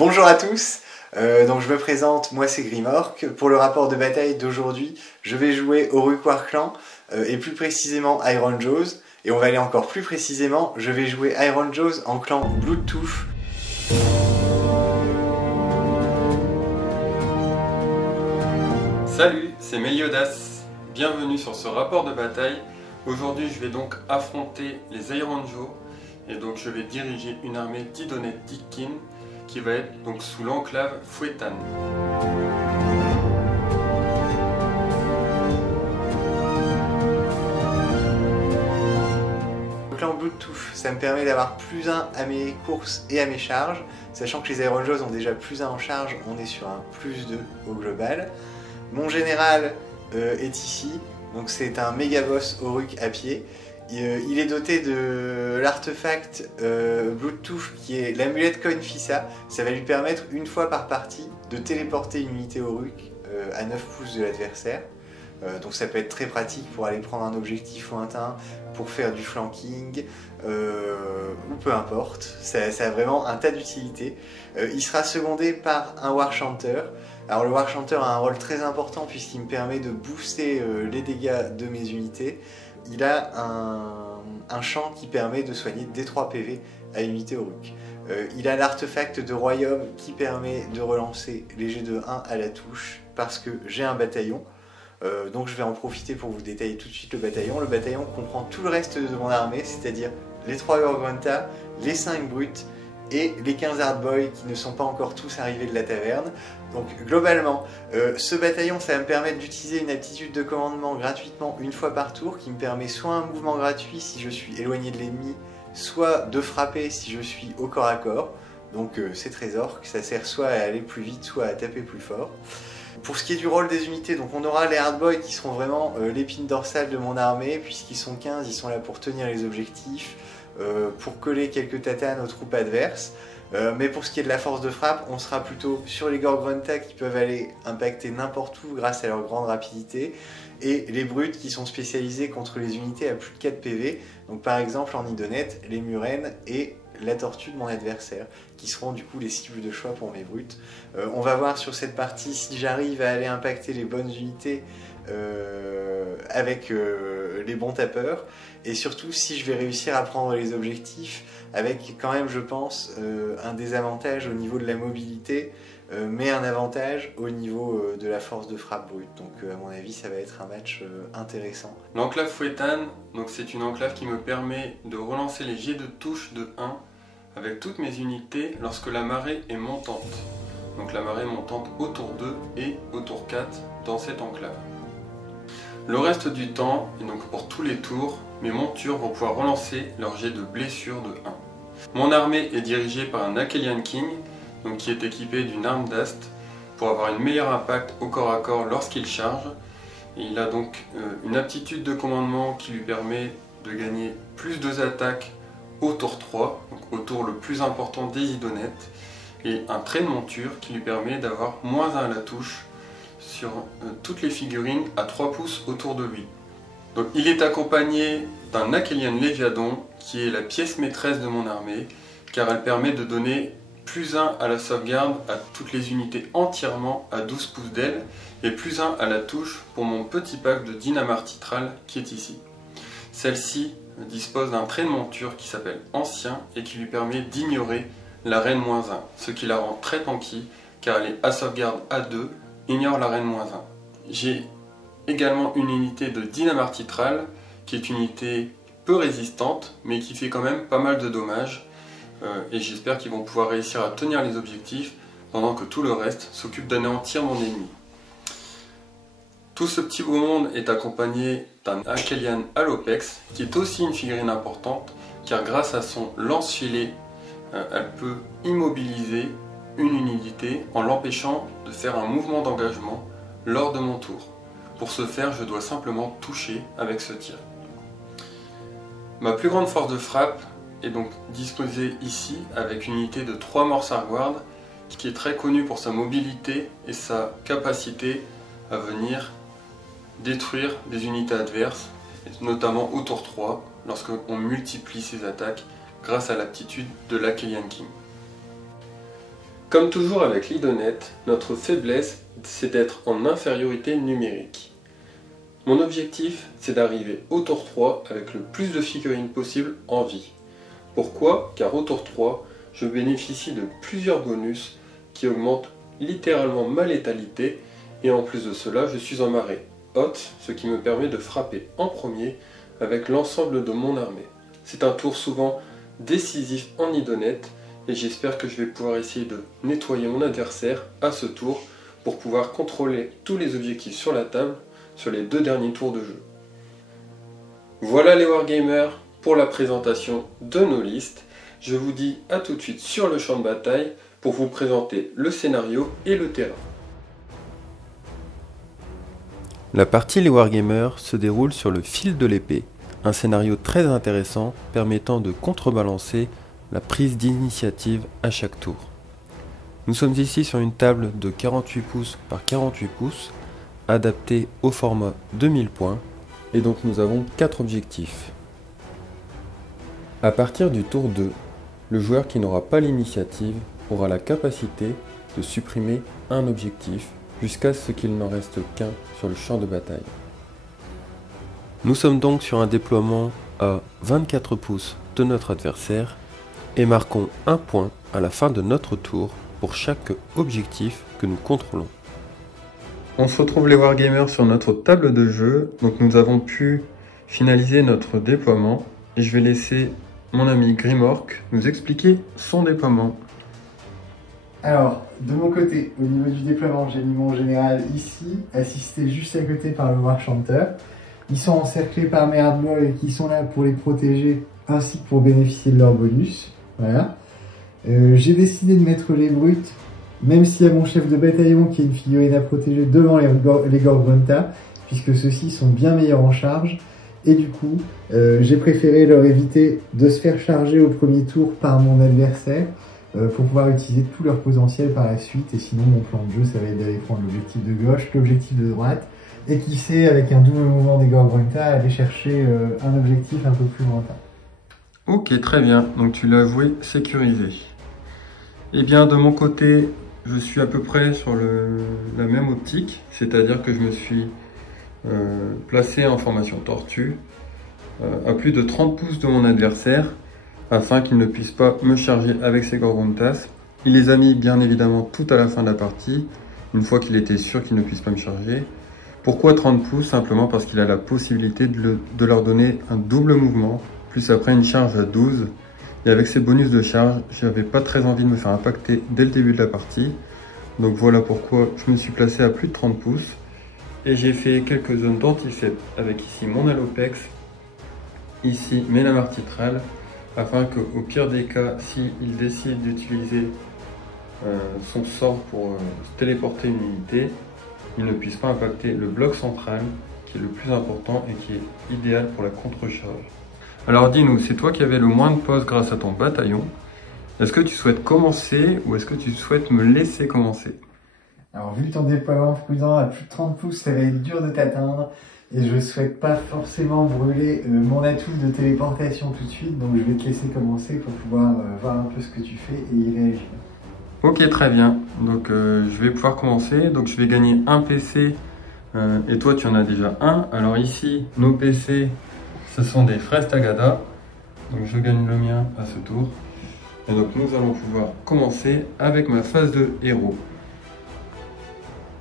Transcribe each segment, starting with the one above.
Bonjour à tous, donc je me présente, moi c'est Grimork. Pour le rapport de bataille d'aujourd'hui, je vais jouer Orruk Warclan et plus précisément Iron Jaws. Et on va aller encore plus précisément, je vais jouer Iron Jaws en clan Bloodtooth. Salut, c'est Meliodas. Bienvenue sur ce rapport de bataille. Aujourd'hui, je vais donc affronter les Iron Jaws et donc je vais diriger une armée d'Idonet Dikkin qui va être donc sous l'enclave Fouetan. Le clan Bloodtooth, ça me permet d'avoir +1 à mes courses et à mes charges, sachant que les Iron Jaws ont déjà +1 en charge, on est sur un +2 au global. Mon général est ici, donc c'est un méga boss Orruk à pied. Il est doté de l'artefact Bloodtooth qui est l'amulette Coinfissa. Ça va lui permettre une fois par partie de téléporter une unité Orruk à 9 pouces de l'adversaire. Donc ça peut être très pratique pour aller prendre un objectif lointain, pour faire du flanking, ou peu importe. Ça a vraiment un tas d'utilités. Il sera secondé par un Warchanter. Alors le Warchanter a un rôle très important puisqu'il me permet de booster les dégâts de mes unités. Il a un champ qui permet de soigner D3 PV à une unité Orruk. Il a l'artefact de royaume qui permet de relancer les jets de 1 à la touche parce que j'ai un bataillon. Donc je vais en profiter pour vous détailler tout de suite le bataillon. Le bataillon comprend tout le reste de mon armée, c'est-à-dire les 3 Gorgrunta, les 5 brutes et les 15 hardboys qui ne sont pas encore tous arrivés de la taverne. Donc globalement, ce bataillon, ça va me permettre d'utiliser une aptitude de commandement gratuitement une fois par tour, qui me permet soit un mouvement gratuit si je suis éloigné de l'ennemi, soit de frapper si je suis au corps à corps. Donc c'est très orc, ça sert soit à aller plus vite, soit à taper plus fort. Pour ce qui est du rôle des unités, donc on aura les hardboys qui seront vraiment l'épine dorsale de mon armée, puisqu'ils sont 15, ils sont là pour tenir les objectifs, pour coller quelques tatanes aux troupes adverses. Mais pour ce qui est de la force de frappe, on sera plutôt sur les Gorgrunta qui peuvent aller impacter n'importe où grâce à leur grande rapidité, et les brutes qui sont spécialisées contre les unités à plus de 4 PV, donc par exemple en Idonet, les Murennes et la tortue de mon adversaire, qui seront du coup les cibles de choix pour mes brutes. On va voir sur cette partie si j'arrive à aller impacter les bonnes unités avec les bons tapeurs, et surtout si je vais réussir à prendre les objectifs avec quand même, je pense, un désavantage au niveau de la mobilité, mais un avantage au niveau de la force de frappe brute. Donc à mon avis ça va être un match intéressant. L'enclave Fouetan, c'est une enclave qui me permet de relancer les jets de touche de 1 avec toutes mes unités lorsque la marée est montante. Donc la marée montante au tour 2 et au tour 4 dans cette enclave. Le reste du temps, et donc pour tous les tours, mes montures vont pouvoir relancer leur jet de blessure de 1. Mon armée est dirigée par un Akhelian King, donc qui est équipé d'une arme d'ast pour avoir une meilleure impact au corps à corps lorsqu'il charge. Et il a donc une aptitude de commandement qui lui permet de gagner plus 2 attaques au tour 3, donc au tour le plus important des Idonet, et un trait de monture qui lui permet d'avoir -1 à la touche sur toutes les figurines à 3 pouces autour de lui. Donc il est accompagné d'un Akhelian Léviadon qui est la pièce maîtresse de mon armée, car elle permet de donner +1 à la sauvegarde à toutes les unités entièrement à 12 pouces d'aile, et +1 à la touche pour mon petit pack de Dynamar Titral qui est ici. Celle-ci dispose d'un trait de monture qui s'appelle Ancien et qui lui permet d'ignorer la reine -1, ce qui la rend très tanky car elle est à sauvegarde à 2, ignore la reine -1. J'ai également une unité de Dynamar Titral qui est une unité peu résistante mais qui fait quand même pas mal de dommages, et j'espère qu'ils vont pouvoir réussir à tenir les objectifs pendant que tout le reste s'occupe d'anéantir mon ennemi. Tout ce petit beau monde est accompagné d'un Akhelian Alopex qui est aussi une figurine importante car grâce à son lance-filet, elle peut immobiliser une unité en l'empêchant de faire un mouvement d'engagement lors de mon tour. Pour ce faire, je dois simplement toucher avec ce tir. Ma plus grande force de frappe est donc disposée ici avec une unité de 3 Morsarguard qui est très connue pour sa mobilité et sa capacité à venir détruire des unités adverses, notamment au tour 3, lorsqu'on multiplie ses attaques grâce à l'aptitude de l'Akhelian King. Comme toujours avec l'Idonet, notre faiblesse, c'est d'être en infériorité numérique. Mon objectif, c'est d'arriver au tour 3 avec le plus de figurines possible en vie. Pourquoi? Car au tour 3, je bénéficie de plusieurs bonus qui augmentent littéralement ma létalité, et en plus de cela, je suis en marée haute, ce qui me permet de frapper en premier avec l'ensemble de mon armée. C'est un tour souvent décisif en Idonet, et j'espère que je vais pouvoir essayer de nettoyer mon adversaire à ce tour pour pouvoir contrôler tous les objectifs sur la table sur les 2 derniers tours de jeu. Voilà les Wargamers pour la présentation de nos listes. Je vous dis à tout de suite sur le champ de bataille pour vous présenter le scénario et le terrain. La partie Les Wargamers se déroule sur le fil de l'épée, un scénario très intéressant permettant de contrebalancer la prise d'initiative à chaque tour. Nous sommes ici sur une table de 48 pouces par 48 pouces, adaptée au format 2000 points, et donc nous avons 4 objectifs. À partir du tour 2, le joueur qui n'aura pas l'initiative aura la capacité de supprimer un objectif jusqu'à ce qu'il n'en reste qu'un sur le champ de bataille. Nous sommes donc sur un déploiement à 24 pouces de notre adversaire et marquons un point à la fin de notre tour pour chaque objectif que nous contrôlons. On se retrouve les Wargamers sur notre table de jeu, donc nous avons pu finaliser notre déploiement et je vais laisser mon ami Grimork nous expliquer son déploiement. Alors, de mon côté, au niveau du déploiement, j'ai mis mon général ici, assisté juste à côté par le Warchanter. Ils sont encerclés par mes hardballs qui sont là pour les protéger ainsi que pour bénéficier de leurs bonus. Voilà. J'ai décidé de mettre les brutes, même s'il y a mon chef de bataillon qui est une figurine à protéger devant les Gorgonta, puisque ceux-ci sont bien meilleurs en charge. Et du coup, j'ai préféré leur éviter de se faire charger au premier tour par mon adversaire pour pouvoir utiliser tout leur potentiel par la suite. Et sinon, mon plan de jeu, ça va être d'aller prendre l'objectif de gauche, l'objectif de droite, et qui sait, avec un double mouvement des Gorgonta, aller chercher un objectif un peu plus lointain. Ok, très bien. Donc tu l'as avoué sécurisé. Et bien, de mon côté, je suis à peu près sur la même optique, c'est-à-dire que je me suis placé en formation tortue à plus de 30 pouces de mon adversaire afin qu'il ne puisse pas me charger avec ses Gorgontas. Il les a mis bien évidemment tout à la fin de la partie, une fois qu'il était sûr qu'il ne puisse pas me charger. Pourquoi 30 pouces? Simplement parce qu'il a la possibilité de leur donner un double mouvement, plus après une charge à 12. Et avec ces bonus de charge, je n'avais pas très envie de me faire impacter dès le début de la partie. Donc voilà pourquoi je me suis placé à plus de 30 pouces. Et j'ai fait quelques zones d'anticep avec ici mon Alopex, ici mes lames artitrales, afin qu'au pire des cas, s'il décide d'utiliser son sort pour téléporter une unité, il ne puisse pas impacter le bloc central, qui est le plus important et qui est idéal pour la contre-charge. Alors dis-nous, c'est toi qui avais le moins de postes grâce à ton bataillon. Est-ce que tu souhaites commencer ou est-ce que tu souhaites me laisser commencer? Alors vu ton déploiement prudent à plus de 30 pouces, ça va être dur de t'atteindre. Et je ne souhaite pas forcément brûler mon atout de téléportation tout de suite. Donc je vais te laisser commencer pour pouvoir voir un peu ce que tu fais et y réagir. Ok, très bien. Donc je vais pouvoir commencer. Donc je vais gagner un PC et toi tu en as déjà un. Alors ici, nos PC, ce sont des fraises Tagada. Donc je gagne le mien à ce tour. Et donc nous allons pouvoir commencer avec ma phase de héros.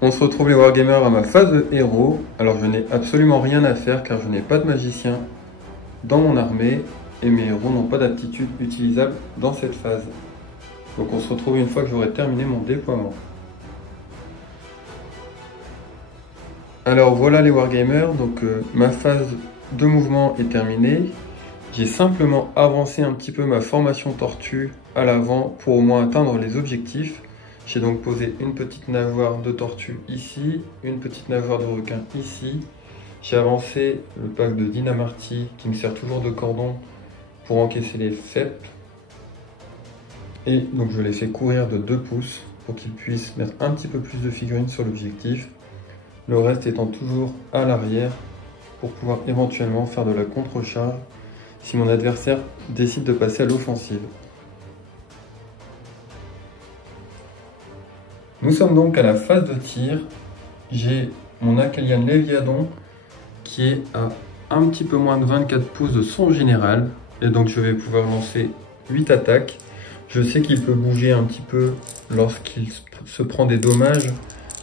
On se retrouve les Wargamers à ma phase de héros. Alors je n'ai absolument rien à faire car je n'ai pas de magicien dans mon armée et mes héros n'ont pas d'aptitude utilisable dans cette phase. Donc on se retrouve une fois que j'aurai terminé mon déploiement. Alors voilà les Wargamers, donc ma phase de mouvement est terminée. J'ai simplement avancé un petit peu ma formation tortue à l'avant pour au moins atteindre les objectifs. J'ai donc posé une petite nageoire de tortue ici, une petite nageoire de requin ici. J'ai avancé le pack de Dinamarty qui me sert toujours de cordon pour encaisser les FEP. Et donc je l'ai fait courir de 2 pouces pour qu'il puisse mettre un petit peu plus de figurines sur l'objectif. Le reste étant toujours à l'arrière pour pouvoir éventuellement faire de la contre-charge si mon adversaire décide de passer à l'offensive. Nous sommes donc à la phase de tir. J'ai mon Akhelian Léviadon qui est à un petit peu moins de 24 pouces de son général. Et donc je vais pouvoir lancer 8 attaques. Je sais qu'il peut bouger un petit peu lorsqu'il se prend des dommages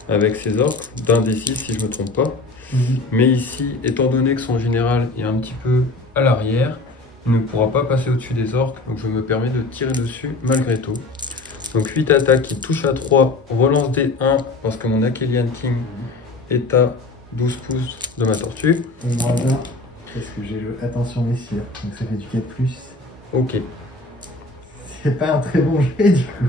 avec ses orques, d'un des 6 si je ne me trompe pas. Mais ici, étant donné que son général est un petit peu à l'arrière, il ne pourra pas passer au-dessus des orques, donc je me permets de tirer dessus malgré tout. Donc 8 attaques qui touchent à 3, relance des 1 parce que mon Akhelian King est à 12 pouces de ma tortue. Moi bien, parce que j'ai le attention messieurs, donc ça fait du 4+. Ok. C'est pas un très bon jet du coup.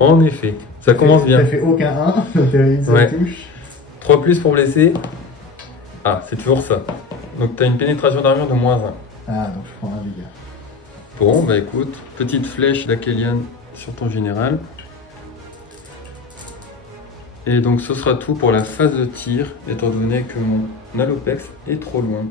En effet, ça commence bien. Ça fait aucun 1, donc t'as une seule touche. 3+ pour blesser. Ah, c'est toujours ça. Donc tu as une pénétration d'armure de -1. Ah, donc je prends un dégât. Bon, bah écoute, petite flèche d'Akhelian sur ton général. Et donc ce sera tout pour la phase de tir, étant donné que mon Alopex est trop loin.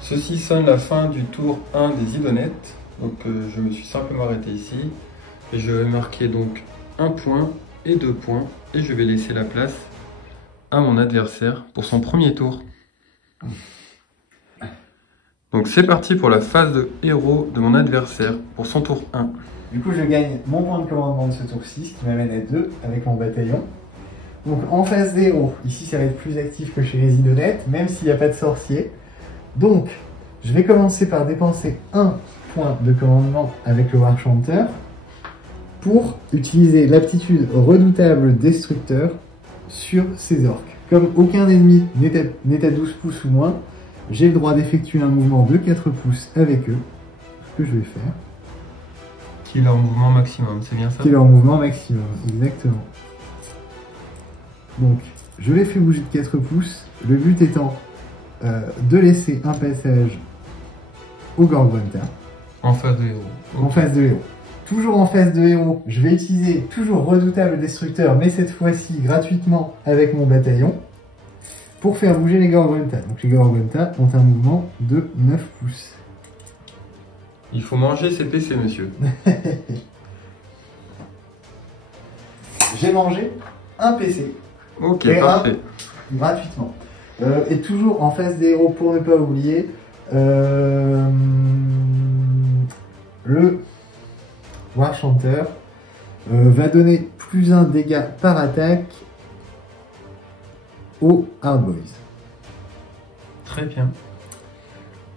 Ceci sonne la fin du tour 1 des Idonettes. Donc je me suis simplement arrêté ici. Et je vais marquer donc 1 point et 2 points. Et je vais laisser la place à mon adversaire pour son premier tour. Donc c'est parti pour la phase de héros de mon adversaire pour son tour 1. Du coup, je gagne mon point de commandement de ce tour 6 qui m'amène à 2 avec mon bataillon. Donc en phase des héros, ici ça va être plus actif que chez les Idonettes, même s'il n'y a pas de sorcier. Donc, je vais commencer par dépenser 1 point de commandement avec le Warchanter pour utiliser l'aptitude redoutable destructeur sur ces orques. Comme aucun ennemi n'est à 12 pouces ou moins, j'ai le droit d'effectuer un mouvement de 4 pouces avec eux, ce que je vais faire. Qui est leur mouvement maximum, c'est bien ça? Qui est leur mouvement maximum, exactement. Donc, je les fais bouger de 4 pouces, le but étant de laisser un passage au Gorgonta. En phase de héros. En phase de héros. Toujours en phase de héros, je vais utiliser toujours redoutable destructeur, mais cette fois-ci gratuitement avec mon bataillon, pour faire bouger les Gorgonta. Donc les Gorgonta ont un mouvement de 9 pouces. Il faut manger ses PC, monsieur. J'ai mangé un PC. Ok, parfait. Gratuitement. Et toujours en phase des héros, pour ne pas oublier, le Warchanter va donner +1 dégâts par attaque aux Hard Boys. Très bien.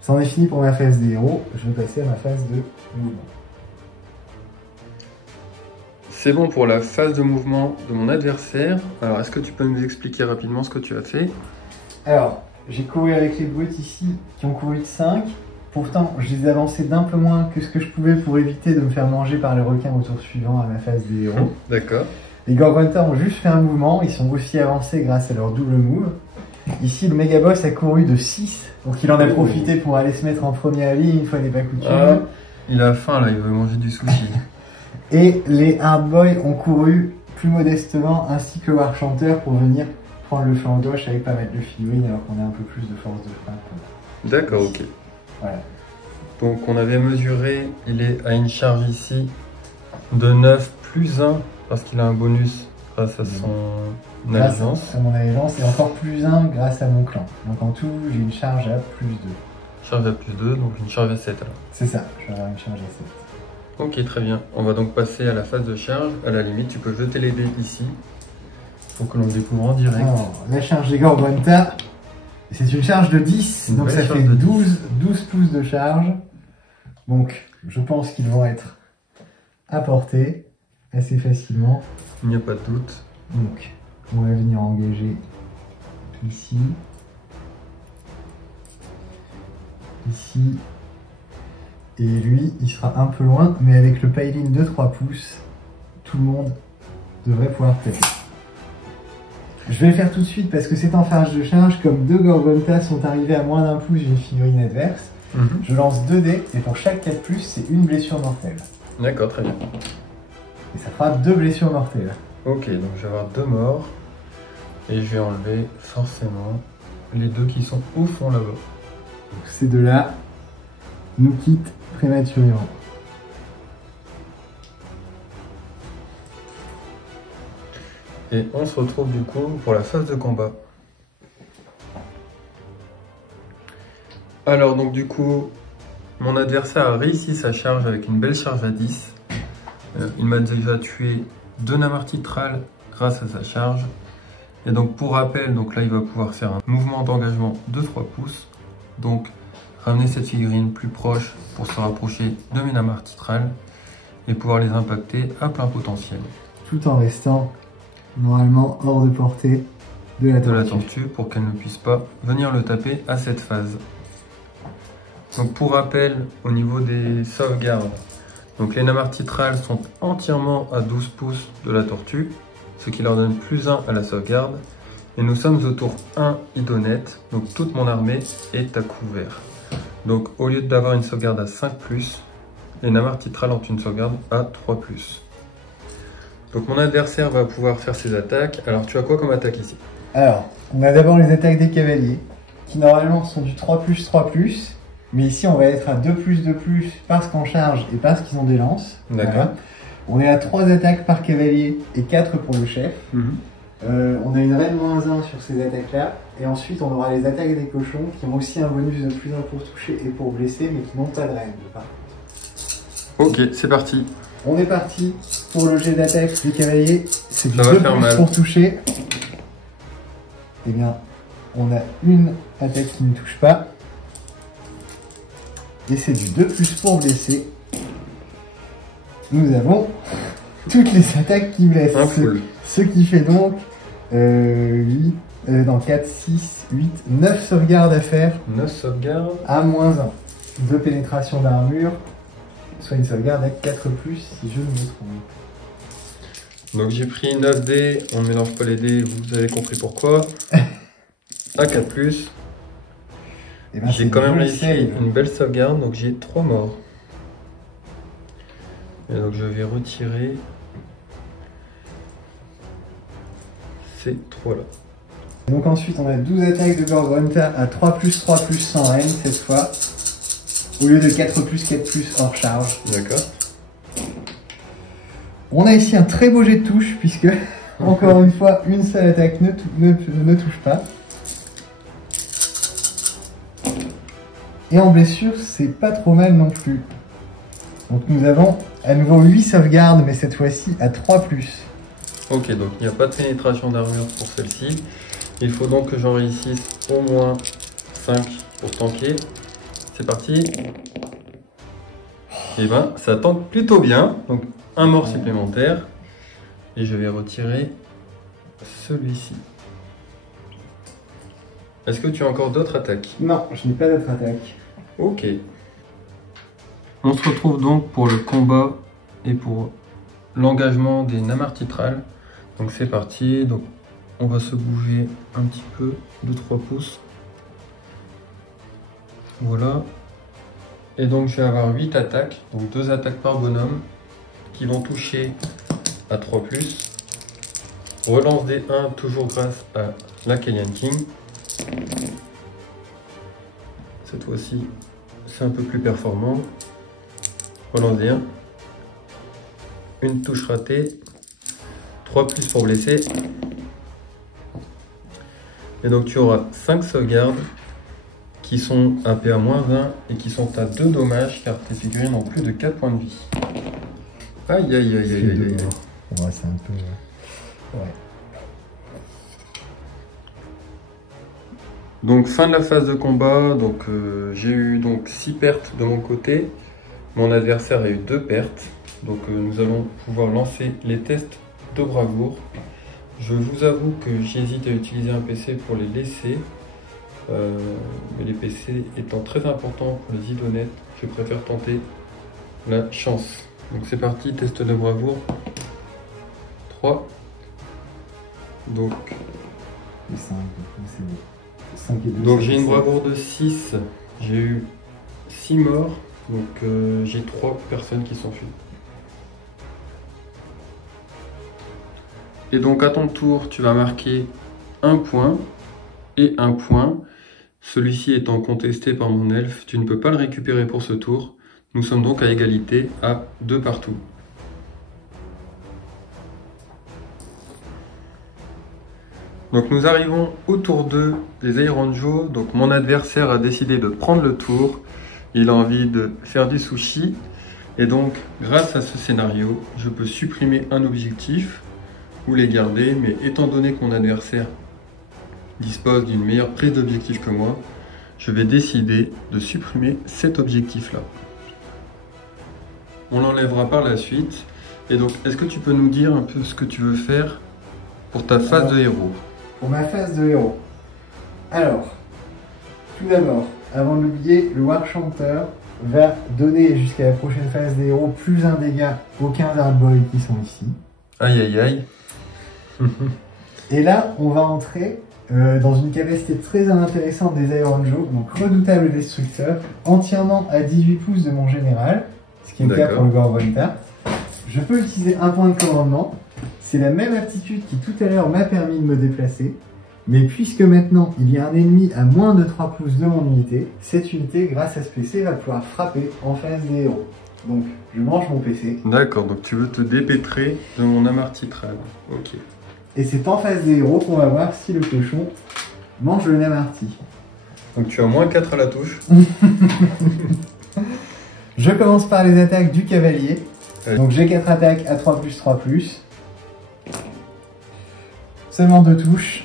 Ça en est fini pour ma phase des héros, je vais passer à ma phase de mouvement. C'est bon pour la phase de mouvement de mon adversaire. Alors, est-ce que tu peux nous expliquer rapidement ce que tu as fait? Alors, j'ai couru avec les brutes ici, qui ont couru de 5. Pourtant, je les ai avancés d'un peu moins que ce que je pouvais pour éviter de me faire manger par les requins au tour suivant à ma phase des héros. D'accord. Les Gorgonta ont juste fait un mouvement, ils sont aussi avancés grâce à leur double move. Ici, le Megaboss a couru de 6, donc il en a profité pour aller se mettre en première ligne, une fois n'est pas coutume. Ah, il a faim là, il veut manger du sushi. Et les Hard Boys ont couru plus modestement, ainsi que le Warchanter, pour venir prendre le flanc gauche avec pas mal de figurines, alors qu'on a un peu plus de force de frappe. D'accord, ok. Voilà. Donc on avait mesuré, il est à une charge ici de 9 +1, parce qu'il a un bonus grâce à son allégeance. Grâce à mon allégeance et encore +1 grâce à mon clan. Donc en tout, j'ai une charge à +2. Charge à +2, donc une charge à 7 alors. C'est ça, je vais avoir une charge à 7. Ok, très bien. On va donc passer à la phase de charge. À la limite, tu peux jeter les dés ici pour que l'on découvre en direct. Alors, la charge des Gorgonta, c'est une charge de 10, donc ça fait 12 pouces de charge. Donc, je pense qu'ils vont être à portée assez facilement. Il n'y a pas de doute. Donc, on va venir engager ici, ici, et lui, il sera un peu loin, mais avec le piling de 3 pouces, tout le monde devrait pouvoir taper. Je vais le faire tout de suite parce que c'est en phase de charge, comme 2 Gorgonta sont arrivés à moins d'1 pouce d'une figurine adverse. Je lance 2 dés, et pour chaque 4+, c'est une blessure mortelle. D'accord, très bien. Et ça fera 2 blessures mortelles. Ok, donc je vais avoir 2 morts. Et je vais enlever forcément les 2 qui sont au fond là-bas. Donc ces deux-là nous quittent prématurément. Et on se retrouve du coup pour la phase de combat. Alors donc du coup, mon adversaire a réussi sa charge avec une belle charge à 10. Il m'a déjà tué 2 Namartitral grâce à sa charge. Et donc pour rappel, donc là il va pouvoir faire un mouvement d'engagement de 3 pouces. Donc ramener cette figurine plus proche pour se rapprocher de mes Namartitral et pouvoir les impacter à plein potentiel. Tout en restant normalement hors de portée de la tortue pour qu'elle ne puisse pas venir le taper à cette phase. Donc pour rappel, au niveau des sauvegardes, donc les Namartitral sont entièrement à 12 pouces de la tortue, ce qui leur donne +1 à la sauvegarde. Et nous sommes au tour 1 idonette, donc toute mon armée est à couvert. Donc au lieu d'avoir une sauvegarde à 5+, les Namartitral ont une sauvegarde à 3+. Donc mon adversaire va pouvoir faire ses attaques. Alors tu as quoi comme attaque ici? Alors, on a d'abord les attaques des cavaliers, qui normalement sont du 3+, 3+. Mais ici, on va être à 2+, parce qu'en charge et parce qu'ils ont des lances. D'accord. Voilà. On est à 3 attaques par cavalier et 4 pour le chef. On a une reine -1 sur ces attaques-là. Et ensuite, on aura les attaques des cochons qui ont aussi un bonus de +1 pour toucher et pour blesser, mais qui n'ont pas de reine. Ok, c'est parti. On est parti pour le jet d'attaque des cavaliers. C'est du Ça va 2+ faire mal pour toucher. Eh bien, on a une attaque qui ne touche pas. Et c'est du 2+ pour blesser. Nous avons toutes les attaques qui blessent. Un full. Ce qui fait donc 4, 6, 8, 9 sauvegardes à faire. 9 sauvegardes. À -1. 2 pénétrations d'armure. Soit une sauvegarde à 4+, si je ne me trompe. Donc j'ai pris 9 dés, on ne mélange pas les dés, vous avez compris pourquoi. À 4+. Eh ben, J'ai quand même réussi une belle sauvegarde, donc j'ai 3 morts. Et donc je vais retirer ces 3 là. Donc ensuite on a 12 attaques de Gorgrunta à 3+, sans reine cette fois. Au lieu de 4+, 4+ hors charge. D'accord. On a ici un très beau jet de touche, puisque, encore une fois, une seule attaque ne touche pas. Et en blessure, c'est pas trop mal non plus. Donc nous avons à nouveau 8 sauvegardes, mais cette fois-ci à 3+. Ok, donc il n'y a pas de pénétration d'armure pour celle-ci. Il faut donc que j'en réussisse au moins 5 pour tanker. C'est parti. Et ben, ça tank plutôt bien. Donc un mort supplémentaire. Et je vais retirer celui-ci. Est-ce que tu as encore d'autres attaques? Non, je n'ai pas d'autres attaques. Ok. On se retrouve donc pour le combat et pour l'engagement des Namartitral. Donc c'est parti. Donc on va se bouger un petit peu de 3 pouces. Voilà. Et donc je vais avoir 8 attaques. Donc 2 attaques par bonhomme qui vont toucher à 3+. Relance des 1 toujours grâce à la Kayan King. Cette fois-ci, c'est un peu plus performant. Relance des 1. Une touche ratée. 3+ pour blesser. Et donc tu auras 5 sauvegardes qui sont à PA-20 et qui sont à 2 dommages car tes figurines ont plus de 4 points de vie. Aïe aïe aïe aïe aïe aïe. Ouais, c'est un peu... Ouais. Donc fin de la phase de combat, donc j'ai eu donc 6 pertes de mon côté, mon adversaire a eu 2 pertes, donc nous allons pouvoir lancer les tests de bravoure. Je vous avoue que j'hésite à utiliser un PC pour les laisser, mais les PC étant très importants pour les idonettes, je préfère tenter la chance. Donc c'est parti, test de bravoure, 3, donc... Le 5, c'est bon. 5 et 2, donc j'ai une bravoure de 6, j'ai eu 6 morts, donc j'ai 3 personnes qui s'enfuient. Et donc à ton tour, tu vas marquer un point et un point. Celui-ci étant contesté par mon elfe, tu ne peux pas le récupérer pour ce tour. Nous sommes donc à égalité à 2 partout. Donc nous arrivons au tour 2 des Airanjo. Donc mon adversaire a décidé de prendre le tour. Il a envie de faire des sushis. Et donc grâce à ce scénario, je peux supprimer un objectif ou les garder. Mais étant donné que mon adversaire dispose d'une meilleure prise d'objectif que moi, je vais décider de supprimer cet objectif-là. On l'enlèvera par la suite. Et donc, est-ce que tu peux nous dire un peu ce que tu veux faire pour ta phase de héros? Pour ma phase de héros. Alors, tout d'abord, avant de l'oublier, le War Chanter va donner jusqu'à la prochaine phase des héros plus un dégât aux 15 hardboys qui sont ici. Aïe aïe aïe. Et là, on va entrer dans une capacité très intéressante des Airanjo, donc redoutable destructeur, entièrement à 18 pouces de mon général, ce qui est le cas pour le Gorgonta. Je peux utiliser un point de commandement, c'est la même aptitude qui tout à l'heure m'a permis de me déplacer, mais puisque maintenant il y a un ennemi à moins de 3 pouces de mon unité, cette unité, grâce à ce PC, va pouvoir frapper en face des héros. Donc je branche mon PC. D'accord, donc tu veux te dépêtrer de mon amartitrane. Ok. Et c'est en face des héros qu'on va voir si le cochon mange le Namarti. Donc tu as moins 4 à la touche. Je commence par les attaques du cavalier. Ouais. Donc j'ai 4 attaques à 3+, 3+. Seulement 2 touches.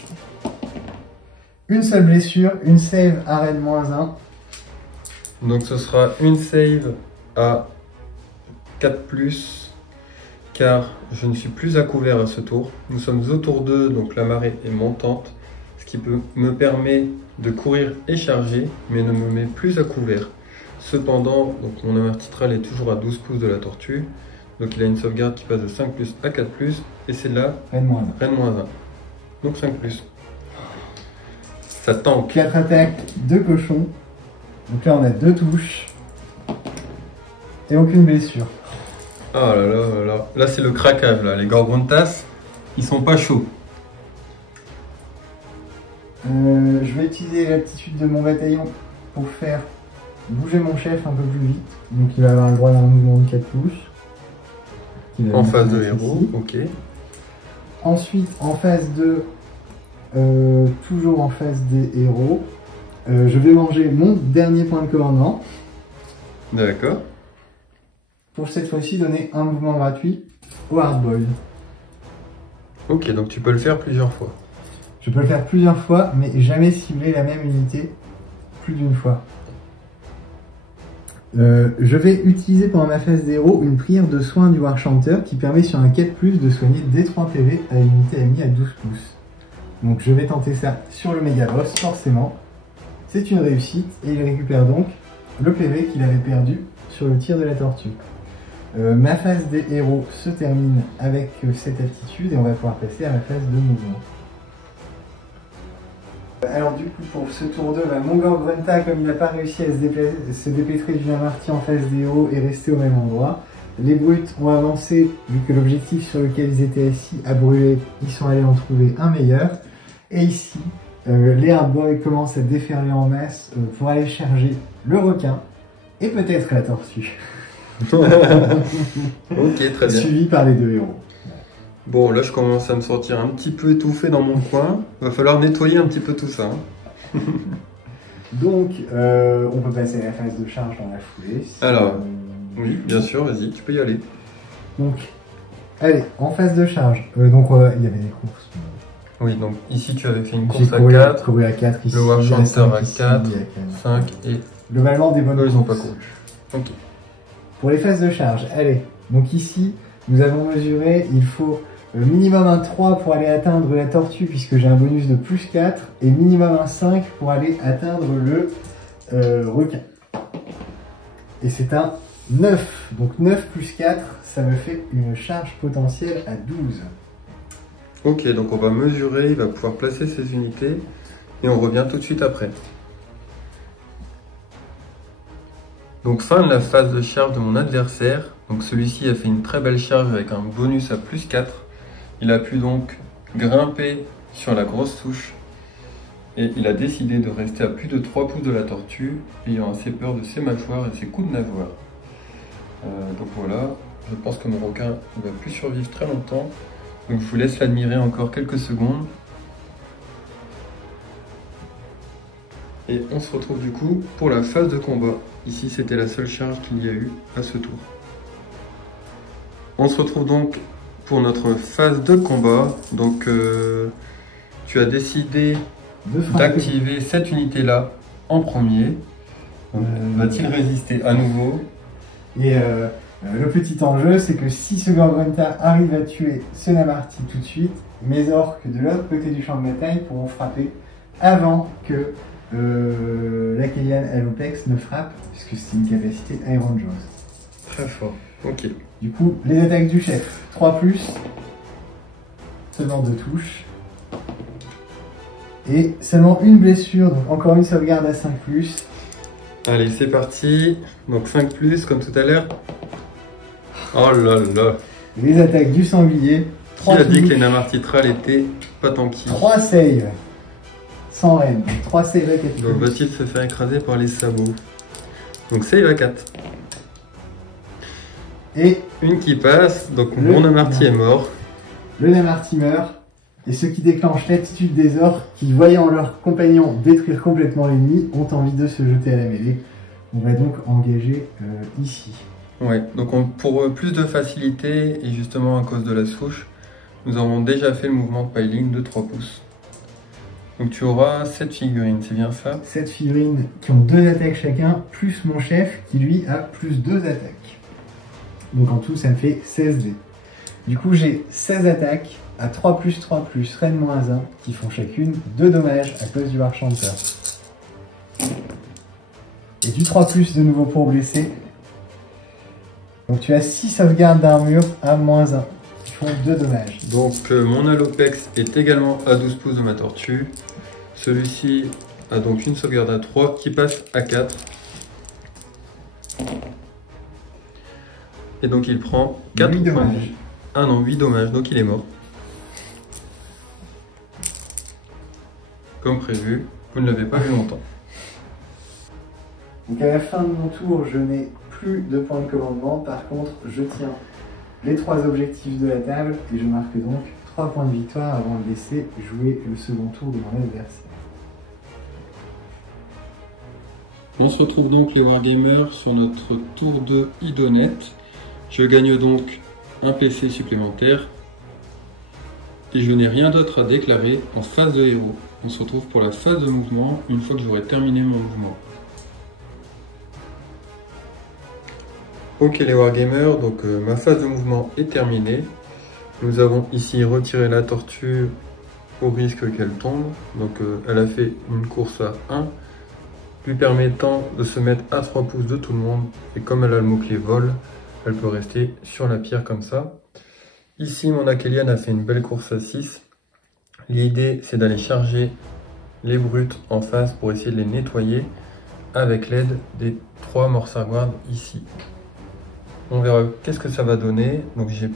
Une seule blessure, une save à raid -1. Donc ce sera une save à 4+, car je ne suis plus à couvert à ce tour. Nous sommes au tour 2, donc la marée est montante, ce qui me permet de courir et charger, mais ne me met plus à couvert. Cependant, donc mon amartitral est toujours à 12 pouces de la tortue, donc il a une sauvegarde qui passe de 5+ à 4+, et c'est là, Raid -1. raid -1. Donc 5+. Ça tank. 4 attaques de cochon. Donc là on a 2 touches. Et aucune blessure. Ah là là là là. Là c'est le craquage là. Les Gorgontas, ils sont pas chauds. Je vais utiliser l'aptitude de mon bataillon pour faire bouger mon chef un peu plus vite. Donc il va avoir le droit d'un mouvement de 4 pouces. En phase de héros, ok. Ensuite en phase de... toujours en phase des héros, je vais manger mon dernier point de commandement. D'accord. Pour cette fois-ci donner un mouvement gratuit au hardboy. Ok, donc tu peux le faire plusieurs fois. Je peux le faire plusieurs fois, mais jamais cibler la même unité plus d'une fois. Je vais utiliser pendant ma phase des héros une prière de soin du War Chanter qui permet sur un 4+, de soigner dès 3 PV à une unité amie à 12 pouces. Donc je vais tenter ça sur le méga boss, forcément. C'est une réussite et il récupère donc le PV qu'il avait perdu sur le tir de la tortue. Ma phase des héros se termine avec cette aptitude et on va pouvoir passer à la phase de mouvement. Alors du coup pour ce tour 2, mon Gorgonta, comme il n'a pas réussi à se dépêtrer du Namarti en phase des héros, est resté au même endroit. Les brutes ont avancé, vu que l'objectif sur lequel ils étaient assis a brûlé, ils sont allés en trouver un meilleur. Et ici, les hardboys commencent à déferler en masse pour aller charger le requin et peut-être la tortue. Ok, très bien. Suivi par les 2 héros. Bon, là je commence à me sentir un petit peu étouffé dans mon coin. Va falloir nettoyer un petit peu tout ça. Donc, on peut passer à la phase de charge dans la foulée. Alors, oui, bien sûr, vas-y, tu peux y aller. Donc, allez, en phase de charge. Donc, il y avait des courses. Oui, donc ici tu avais fait une J'ai course à 4. couru à 4 ici. Le War Chanter à ici, 4, il y a 5 et... Globalement, des bonnes Eux, ils n'ont pas courses. couru. Ok. Pour les phases de charge, allez. Donc ici, nous avons mesuré, il faut minimum un 3 pour aller atteindre la tortue puisque j'ai un bonus de +4 et minimum un 5 pour aller atteindre le requin. Et c'est un 9. Donc 9 + 4, ça me fait une charge potentielle à 12. Ok, donc on va mesurer, il va pouvoir placer ses unités et on revient tout de suite après. Donc fin de la phase de charge de mon adversaire. Donc celui-ci a fait une très belle charge avec un bonus à +4. Il a pu donc grimper sur la grosse touche et il a décidé de rester à plus de 3 pouces de la tortue, ayant assez peur de ses mâchoires et ses coups de nageoire. Donc voilà, je pense que mon requin ne va plus survivre très longtemps. Donc je vous laisse l'admirer encore quelques secondes. Et on se retrouve du coup pour la phase de combat. Ici c'était la seule charge qu'il y a eu à ce tour. On se retrouve donc pour notre phase de combat. Donc tu as décidé d'activer cette unité là en premier. Va-t-il résister à nouveau? Et le petit enjeu, c'est que si ce Gorgonta arrive à tuer ce Namarty tout de suite, mes orques de l'autre côté du champ de bataille pourront frapper avant que l'Akhelian Alopex ne frappe, puisque c'est une capacité Iron Jaws. Très fort, ok. Du coup, les attaques du chef, 3+, seulement 2 touches. Et seulement une blessure, donc encore une sauvegarde à 5+. Allez, c'est parti. Donc 5+, comme tout à l'heure. Oh là là. Les attaques du sanglier. Qui a dit que les Namartitrales étaient pas tanky? 3 saves. Sans reine. 3 saves à 4. Donc va-t-il se faire écraser par les sabots? Donc save à 4. Et une qui passe, donc mon Namarty est mort. Le Namarty meurt. Et ce qui déclenche l'attitude des orques qui, voyant leurs compagnons détruire complètement l'ennemi, ont envie de se jeter à la mêlée. On va donc engager ici. Ouais, donc pour plus de facilité, et justement à cause de la souche, nous avons déjà fait le mouvement de piling de 3 pouces. Donc tu auras 7 figurines, c'est bien ça? 7 figurines qui ont 2 attaques chacun, plus mon chef qui lui a plus 2 attaques. Donc en tout, ça me fait 16 dés. Du coup, j'ai 16 attaques à 3+3+, reine -1, qui font chacune 2 dommages à cause du Warchanter. Et du 3+, de nouveau pour blesser. Donc tu as 6 sauvegardes d'armure à -1, qui font 2 dommages. Donc mon Alopex est également à 12 pouces de ma tortue. Celui-ci a donc une sauvegarde à 3 qui passe à 4. Et donc il prend 4 8 points de dommages. vie. Ah non, 8 dommages, donc il est mort. Comme prévu, vous ne l'avez pas vu longtemps. Donc à la fin de mon tour, je n'ai plus de points de commandement. Par contre, je tiens les 3 objectifs de la table et je marque donc 3 points de victoire avant de laisser jouer le second tour de mon adversaire. On se retrouve donc les Wargamers sur notre tour de Idonet. Je gagne donc un PC supplémentaire et je n'ai rien d'autre à déclarer en phase de héros. On se retrouve pour la phase de mouvement une fois que j'aurai terminé mon mouvement. Ok les Wargamers, donc ma phase de mouvement est terminée. Nous avons ici retiré la tortue au risque qu'elle tombe. Donc elle a fait une course à 1, lui permettant de se mettre à 3 pouces de tout le monde. Et comme elle a le mot-clé vol, elle peut rester sur la pierre comme ça. Ici mon Akhelian a fait une belle course à 6. L'idée c'est d'aller charger les brutes en face pour essayer de les nettoyer avec l'aide des 3 Morsarguards ici. On verra qu'est-ce que ça va donner. Donc j'ai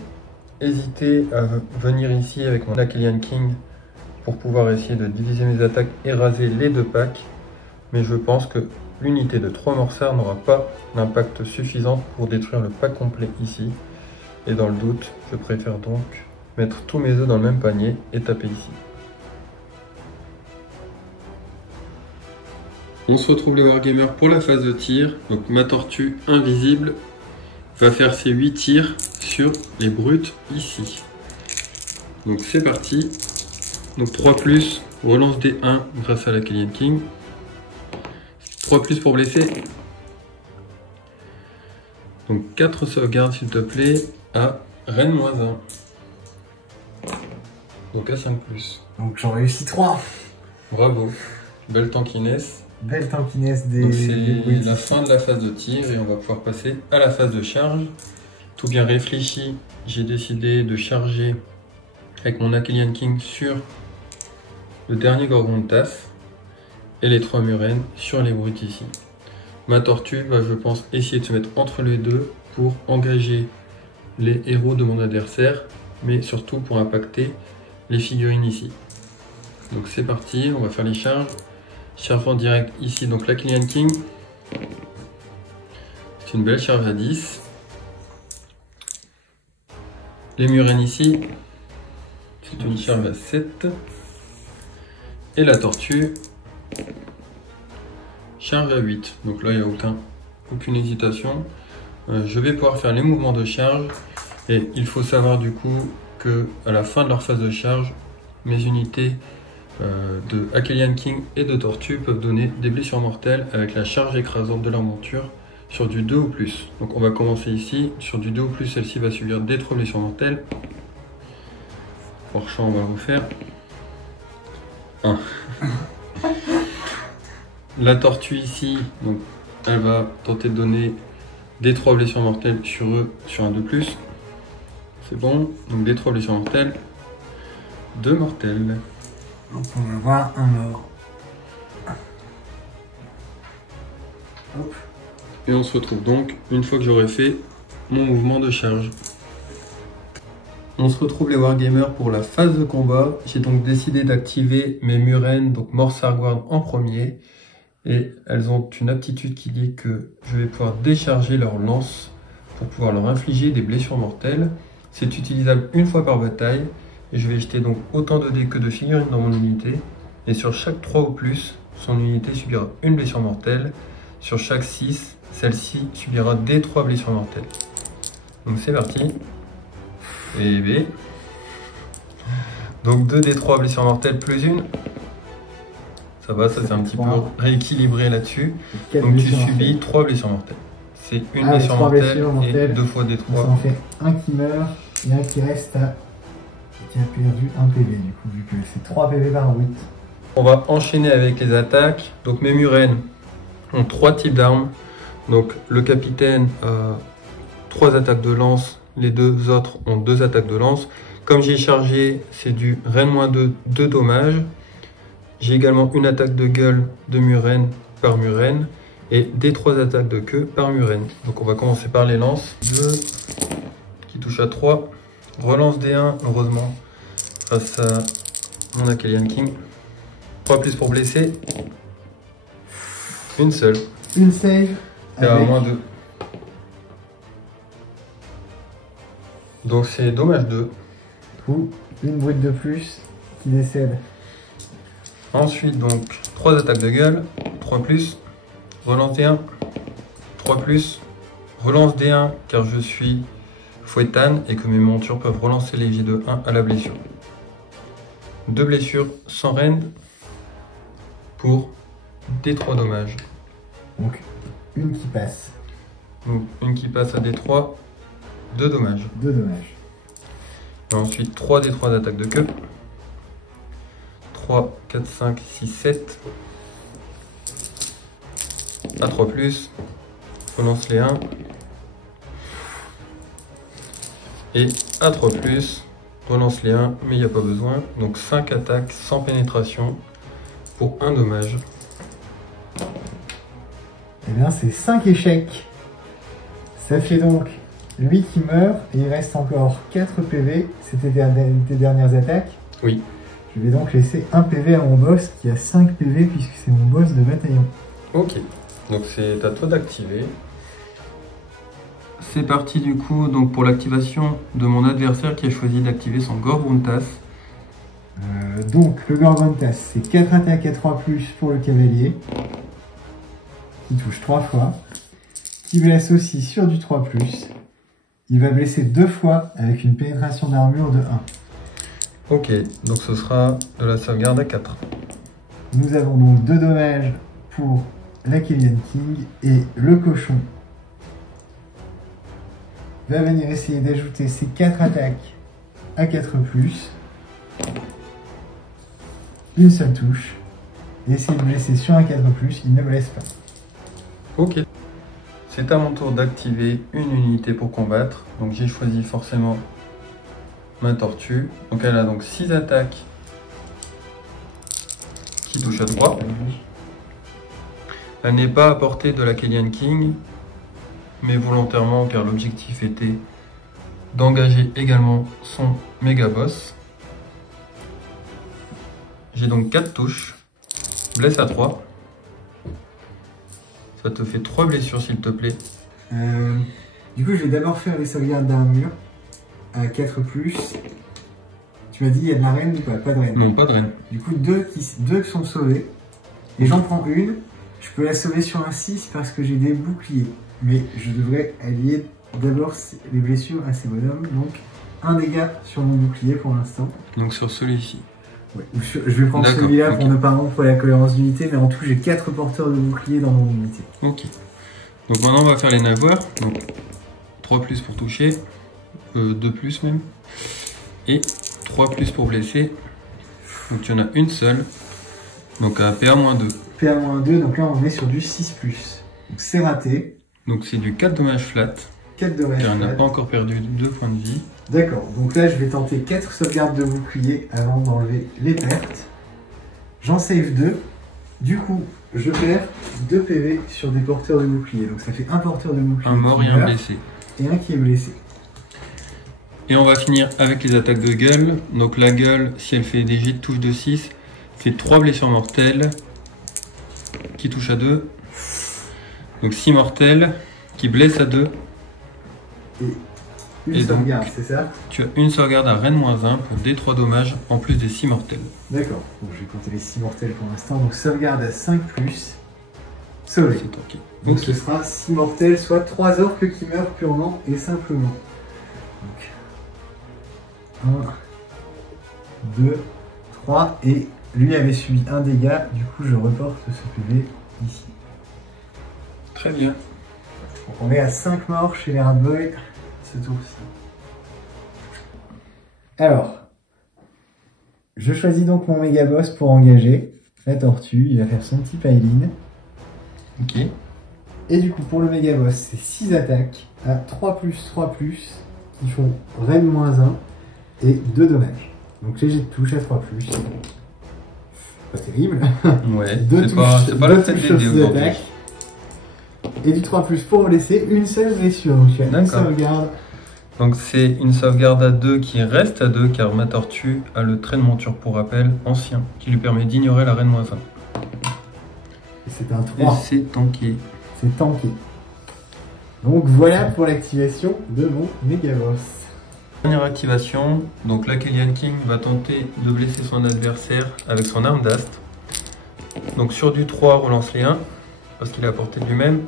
hésité à venir ici avec mon Akhelian King pour pouvoir essayer de diviser mes attaques et raser les 2 packs. Mais je pense que l'unité de 3 Morsards n'aura pas l'impact suffisant pour détruire le pack complet ici. Et dans le doute, je préfère donc mettre tous mes œufs dans le même panier et taper ici. On se retrouve les Wargamers pour la phase de tir. Donc ma tortue invisible va faire ses 8 tirs sur les brutes ici. Donc c'est parti. Donc 3+, relance des 1 grâce à la Akhelian King. 3+ pour blesser. Donc 4 sauvegardes s'il te plaît à reine -1. Donc à 5+. Donc j'en réussis 3. Bravo. Belle tankiness. Belle tankiness des... Donc c'est la fin de la phase de tir et on va pouvoir passer à la phase de charge. Tout bien réfléchi, j'ai décidé de charger avec mon Akhelian King sur le dernier Gorgontas et les 3 Murennes sur les brutes ici. Ma tortue va, je pense, essayer de se mettre entre les deux pour engager les héros de mon adversaire, mais surtout pour impacter les figurines ici. Donc c'est parti, on va faire les charges. Charge en direct ici, donc l'Akhelian King. C'est une belle charge à 10. Les Murennes ici, c'est une charge à 7. Et la tortue, charge à 8. Donc là, il n'y a aucune hésitation. Je vais pouvoir faire les mouvements de charge. Et il faut savoir du coup que à la fin de leur phase de charge, mes unités de Akhelian King et de Tortue peuvent donner des blessures mortelles avec la charge écrasante de leur monture sur du 2 ou plus. Donc on va commencer ici. Sur du 2 ou plus, celle-ci va subir des 3 blessures mortelles. Pour champ, on va le refaire. 1. La tortue ici, donc, elle va tenter de donner des 3 blessures mortelles sur eux, sur un 2+. C'est bon, donc des 3 blessures mortelles. 2 mortels. Donc on va voir un mort. Hop. Et on se retrouve donc une fois que j'aurai fait mon mouvement de charge. On se retrouve les Wargamers pour la phase de combat. J'ai donc décidé d'activer mes Murennes, donc Morsarguard en premier. Et elles ont une aptitude qui dit que je vais pouvoir décharger leur lance pour pouvoir leur infliger des blessures mortelles. C'est utilisable une fois par bataille. Et je vais jeter donc autant de dés que de figurines dans mon unité. Et sur chaque 3 ou plus, son unité subira une blessure mortelle. Sur chaque 6, celle-ci subira des 3 blessures mortelles. Donc c'est parti. Et B. Donc 2 des 3 blessures mortelles plus une. Ça va, ça c'est un petit peu rééquilibré là-dessus. Donc tu subis 3 blessures mortelles. C'est une blessure mortelle et 2 fois des 3. Ça en fait un qui meurt et un qui reste à... qui a perdu un PV du coup, vu que c'est 3 PV par route. On va enchaîner avec les attaques. Donc mes Murennes ont 3 types d'armes. Donc le capitaine a 3 attaques de lance. Les 2 autres ont 2 attaques de lance. Comme j'ai chargé, c'est du Rennes-2, 2 dommages. J'ai également une attaque de gueule de Murène par Murène et des 3 attaques de queue par Murène. Donc on va commencer par les lances. 2 qui touche à 3. Relance D1, heureusement, grâce à mon Akhelian King. 3 plus pour blesser. Une seule. Une save. Et à moins 2. Donc c'est dommage 2. Ou une brute de plus qui décède. Ensuite donc 3 attaques de gueule, 3 plus, relance D1, 3 plus, relance D1 car je suis fouettane et que mes montures peuvent relancer les jets de 1 à la blessure. 2 blessures sans rend pour des 3 dommages. Donc une qui passe. Donc une qui passe à D3, 2 dommages. 2 dommages. Et ensuite 3 des 3 d'attaque de queue. 3, 4, 5, 6, 7. À 3 plus. Relance les 1. Et à 3 plus. Relance les 1, mais il n'y a pas besoin. Donc 5 attaques sans pénétration pour 1 dommage. Eh bien c'est 5 échecs. Ça fait donc 8 qui meurent et il reste encore 4 PV. C'était tes dernières attaques. Oui. Je vais donc laisser 1 PV à mon boss qui a 5 PV puisque c'est mon boss de bataillon. Ok, donc c'est à toi d'activer. C'est parti du coup donc pour l'activation de mon adversaire qui a choisi d'activer son Gorguntas. Donc le Gorguntas c'est 4 attaques à 3 plus pour le cavalier. Qui touche 3 fois. Qui blesse aussi sur du 3 plus. Il va blesser 2 fois avec une pénétration d'armure de 1. Ok, donc ce sera de la sauvegarde à 4. Nous avons donc 2 dommages pour l'Akhelian King et le cochon va venir essayer d'ajouter ses 4 attaques à 4+. Une seule touche. Et essayer de blesser sur un 4+, il ne blesse pas. Ok. C'est à mon tour d'activer une unité pour combattre. Donc j'ai choisi forcément ma tortue. Donc elle a donc 6 attaques qui touchent à 3. Elle n'est pas à portée de l'Akhelian King, mais volontairement car l'objectif était d'engager également son méga boss. J'ai donc 4 touches. Blesse à 3. Ça te fait 3 blessures s'il te plaît. Du coup je vais d'abord faire les sauvegardes d'armure à 4+. Tu m'as dit il y a de la reine ou pas? Pas de reine. Non, pas de reine. Du coup deux qui sont sauvés. Et j'en prends une. Je peux la sauver sur un 6 parce que j'ai des boucliers. Mais je devrais allier d'abord les blessures à ces bonhommes. Donc, un dégât sur mon bouclier pour l'instant. Donc sur celui-ci. Ouais. Je vais prendre celui-là pour ne pas rompre la cohérence d'unité. Mais en tout, j'ai 4 porteurs de bouclier dans mon unité. Ok. Donc maintenant, on va faire les navoirs. Donc 3+ pour toucher. 2+ même. Et 3+ pour blesser. Donc il y en a une seule. Donc à PA-2. PA-2, donc là on est sur du 6+. Donc c'est raté. Donc c'est du 4 dommages flat. 4 dommages car on n'a flat. pas encore perdu 2 points de vie. D'accord, donc là je vais tenter 4 sauvegardes de bouclier avant d'enlever les pertes. J'en save 2. Du coup, je perds 2 PV sur des porteurs de bouclier. Donc ça fait un porteur de bouclier. Un mort et un blessé. Et un qui est blessé. Et on va finir avec les attaques de gueule. Donc la gueule, si elle fait des jets de touche de 6, fait 3 blessures mortelles qui touchent à 2. Donc 6 mortels qui blessent à 2. Une Et sauvegarde, donc, c'est ça? Tu as une sauvegarde à Rennes -1 pour D3 dommages en plus des 6 mortels. D'accord, donc je vais compter les 6 mortels pour l'instant. Donc sauvegarde à 5+. Sauvé. C'est ok. Donc ce sera 6 mortels, soit 3 orques qui meurent purement et simplement. Donc 1, 2, 3, et lui avait subi un dégât, du coup je reporte ce PV ici. Très bien. Donc on est à 5 morts chez les Ratboy ce tour-ci. Alors, je choisis donc mon méga boss pour engager la tortue, il va faire son petit pile-in. Ok. Et du coup pour le méga boss c'est 6 attaques à 3+, qui font Rennes -1 et 2 dommages. Donc léger de touche à 3+. Pas terrible. Ouais, c'est pas la tête des dés aujourd'hui. Et du 3+ pour blesser, une seule blessure. Donc il y a une sauvegarde. Donc c'est une sauvegarde à 2 qui reste à 2 car ma tortue a le trait de monture pour rappel ancien qui lui permet d'ignorer la Rennes -1. Et c'est un 3. Et c'est tanké. C'est tanké. Donc voilà pour l'activation de mon méga boss. Dernière activation, donc la Kellyan King va tenter de blesser son adversaire avec son arme d'astre. Donc sur du 3, relance les 1, parce qu'il est à portée de lui-même.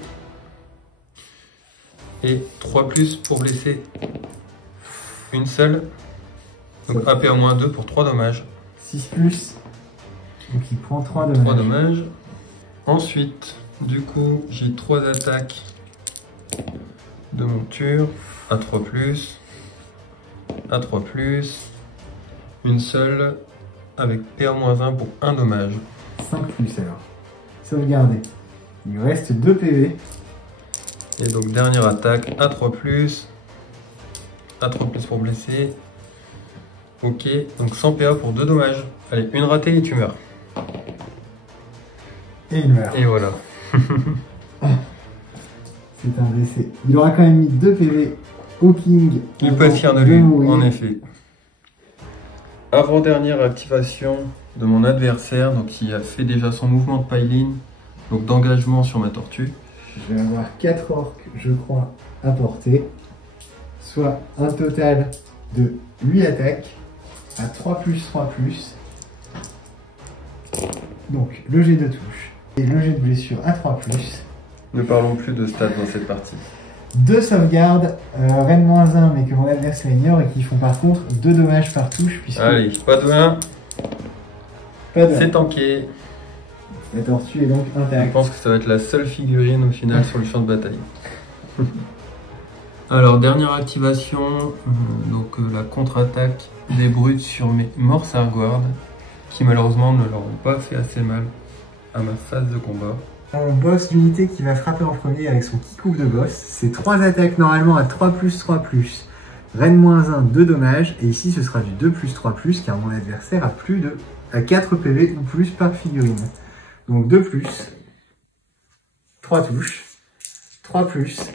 Et 3+ pour blesser une seule. Donc AP-2 pour 3 dommages. 6+. Donc il prend 3 dommages. 3 dommages. Ensuite, du coup, j'ai 3 attaques de monture à 3+. À 3+, une seule avec PA-1 pour 1 dommage. 5+ alors. Sauvegardé. Il me reste 2 PV. Et donc dernière attaque à 3+, à 3+ pour blesser. Ok, donc 100 PA pour 2 dommages. Allez, une ratée et tu meurs. Et il meurt. Et voilà. C'est un blessé. Il aura quand même mis 2 PV au King. Il peut être fier de lui, en effet. Avant-dernière activation de mon adversaire, donc il a fait déjà son mouvement de pile-in, donc d'engagement sur ma tortue. Je vais avoir 4 orques, je crois, à porter. Soit un total de 8 attaques à 3+, 3+. Donc le jet de touche et le jet de blessure à 3+. Ne parlons plus de stats dans cette partie. 2 sauvegardes, Rennes -1, mais que mon adversaire ignore et qui font par contre 2 dommages par touche. Puisque Allez, pas de 1. C'est tanké. La tortue est donc Je intacte. pense que ça va être la seule figurine au final sur le champ de bataille. Alors, dernière activation, donc la contre-attaque des brutes sur mes Morsarguard, qui malheureusement ne leur ont pas fait assez mal à ma phase de combat. Mon boss d'unité qui va frapper en premier avec son kick-off de boss, c'est 3 attaques normalement à 3+, 3+. Rennes -1, 2 dommages, et ici ce sera du 2+, 3+, car mon adversaire a 4 PV ou plus par figurine. Donc 2+, 3 touches, 3+,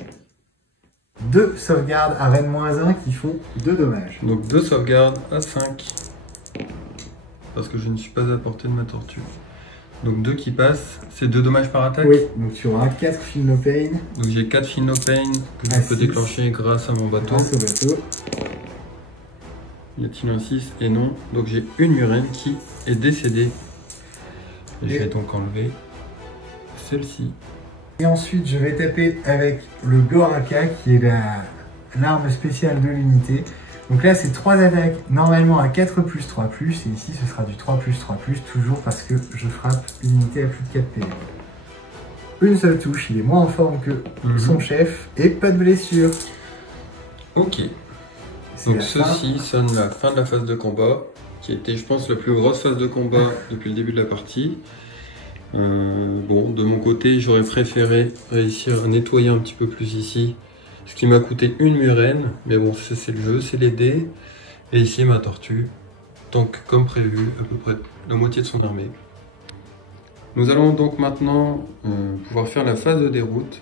2 sauvegardes à Rennes -1 qui font 2 dommages. Donc 2 sauvegardes à 5, parce que je ne suis pas à portée de ma tortue. Donc 2 qui passent, c'est 2 dommages par attaque. Oui, donc tu auras 4 Feel No Pain. Donc j'ai 4 Feel No Pain que je peux déclencher grâce à mon bateau. Grâce au bateau. Y a-t-il un 6? Et non. Donc j'ai une murène qui est décédée. Et je vais donc enlever celle-ci. Et ensuite, je vais taper avec le Goraka, qui est l'arme spéciale de l'unité. Donc là, c'est 3 attaques, normalement à 4+, 3+, et ici, ce sera du 3+, 3+, toujours parce que je frappe une unité à plus de 4 PV. Une seule touche, il est moins en forme que son chef, et pas de blessure. Ok. Donc ceci sonne la fin de la phase de combat, qui était, je pense, la plus grosse phase de combat depuis le début de la partie. Bon, de mon côté, j'aurais préféré réussir à nettoyer un petit peu plus ici, ce qui m'a coûté une murène, mais bon, c'est le jeu, c'est les dés. Et ici, ma tortue, donc comme prévu, à peu près la moitié de son armée. Nous allons donc maintenant pouvoir faire la phase de déroute.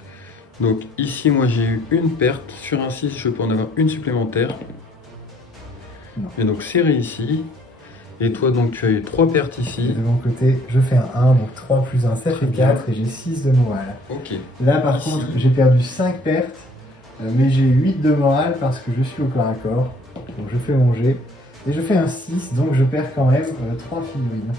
Donc ici, moi j'ai eu une perte, sur un 6, je peux en avoir une supplémentaire. Non. Et donc c'est réussi. Et toi, donc, tu as eu 3 pertes ici. Et de mon côté, je fais un 1, donc 3 plus 1, ça fait 4, et j'ai 6 de morale. Ok. Là, par contre, j'ai perdu 5 pertes, mais j'ai 8 de morale parce que je suis au corps à corps. Donc je fais mon jet, et je fais un 6, donc je perds quand même 3 figurines.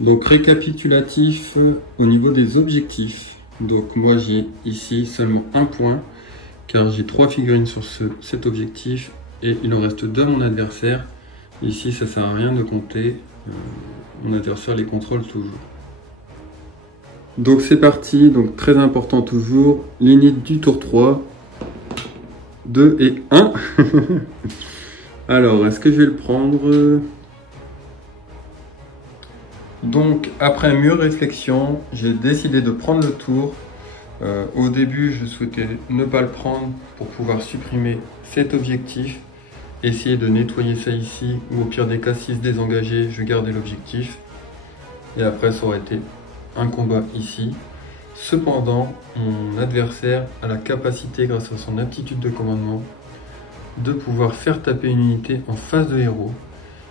Donc, récapitulatif au niveau des objectifs. Donc, moi, j'ai ici seulement un point, car j'ai 3 figurines sur cet objectif et il en reste 2 à mon adversaire. Ici, ça sert à rien de compter, mon adversaire les contrôle toujours. Donc c'est parti, donc très important toujours, l'init du tour 3, 2 et 1. Alors, est-ce que je vais le prendre? Donc, après mûre réflexion, j'ai décidé de prendre le tour. Au début, je souhaitais ne pas le prendre pour pouvoir supprimer cet objectif, essayer de nettoyer ça ici, ou au pire des cas, si se désengager, je gardais l'objectif. Et après, ça aurait été un combat ici. Cependant, mon adversaire a la capacité, grâce à son aptitude de commandement, de pouvoir faire taper une unité en face de héros.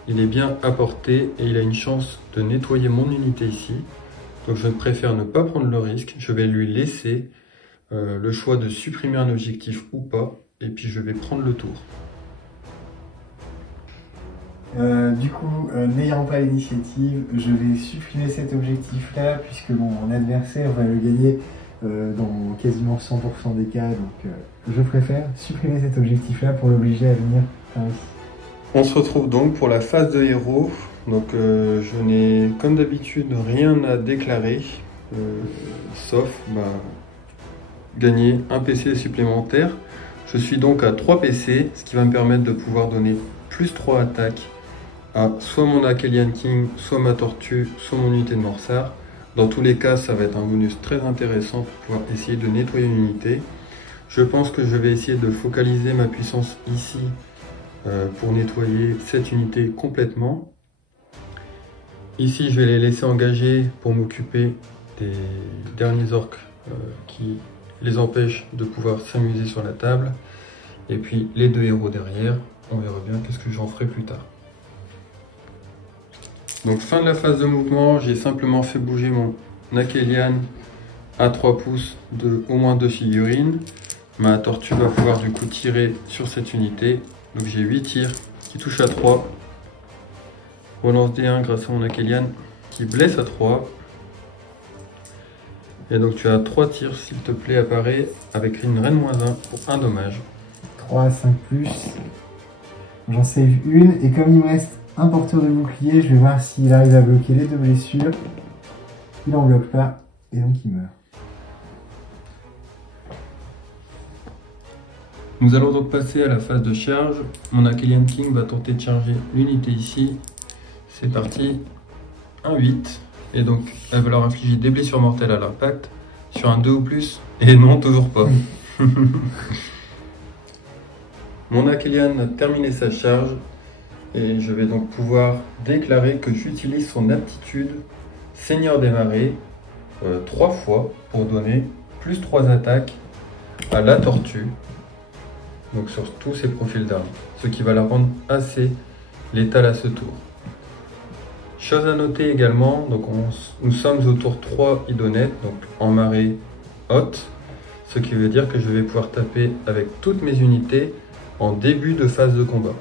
Il est bien à portée et il a une chance de nettoyer mon unité ici. Donc je préfère ne pas prendre le risque, je vais lui laisser le choix de supprimer un objectif ou pas, et puis je vais prendre le tour. Du coup, n'ayant pas l'initiative, je vais supprimer cet objectif-là, puisque mon adversaire va le gagner dans quasiment 100% des cas, donc je préfère supprimer cet objectif-là pour l'obliger à venir par ici. On se retrouve donc pour la phase de héros. Donc je n'ai comme d'habitude rien à déclarer, sauf gagner un PC supplémentaire. Je suis donc à 3 PC, ce qui va me permettre de pouvoir donner plus 3 attaques à soit mon Akhelian King, soit ma tortue, soit mon unité de Morsar. Dans tous les cas, ça va être un bonus très intéressant pour pouvoir essayer de nettoyer une unité. Je pense que je vais essayer de focaliser ma puissance ici pour nettoyer cette unité complètement. Ici, je vais les laisser engager pour m'occuper des derniers orques qui les empêchent de pouvoir s'amuser sur la table. Et puis les 2 héros derrière, on verra bien qu'est-ce que j'en ferai plus tard. Donc fin de la phase de mouvement, j'ai simplement fait bouger mon Akhelian à 3 pouces de au moins 2 figurines. Ma tortue va pouvoir du coup tirer sur cette unité. Donc j'ai 8 tirs qui touchent à 3. Relance D1 grâce à mon Akhelian qui blesse à 3. Et donc tu as 3 tirs s'il te plaît apparaît avec une reine -1 pour un dommage. 3 à 5 plus. J'en save une et comme il me reste un porteur de bouclier, je vais voir s'il arrive à bloquer les 2 blessures. Il n'en bloque pas et donc il meurt. Nous allons donc passer à la phase de charge. Mon Akhelian King va tenter de charger l'unité ici. C'est parti. Un 8. Et donc elle va leur infliger des blessures mortelles à l'impact. Sur un 2 ou plus. Et non, toujours pas. Mon Akhelian a terminé sa charge. Et je vais donc pouvoir déclarer que j'utilise son aptitude Seigneur des Marais 3 fois pour donner plus 3 attaques à la tortue. Donc sur tous ses profils d'armes, ce qui va la rendre assez létale à ce tour. Chose à noter également, donc nous sommes au tour 3 idonette, donc en marée haute, ce qui veut dire que je vais pouvoir taper avec toutes mes unités en début de phase de combat.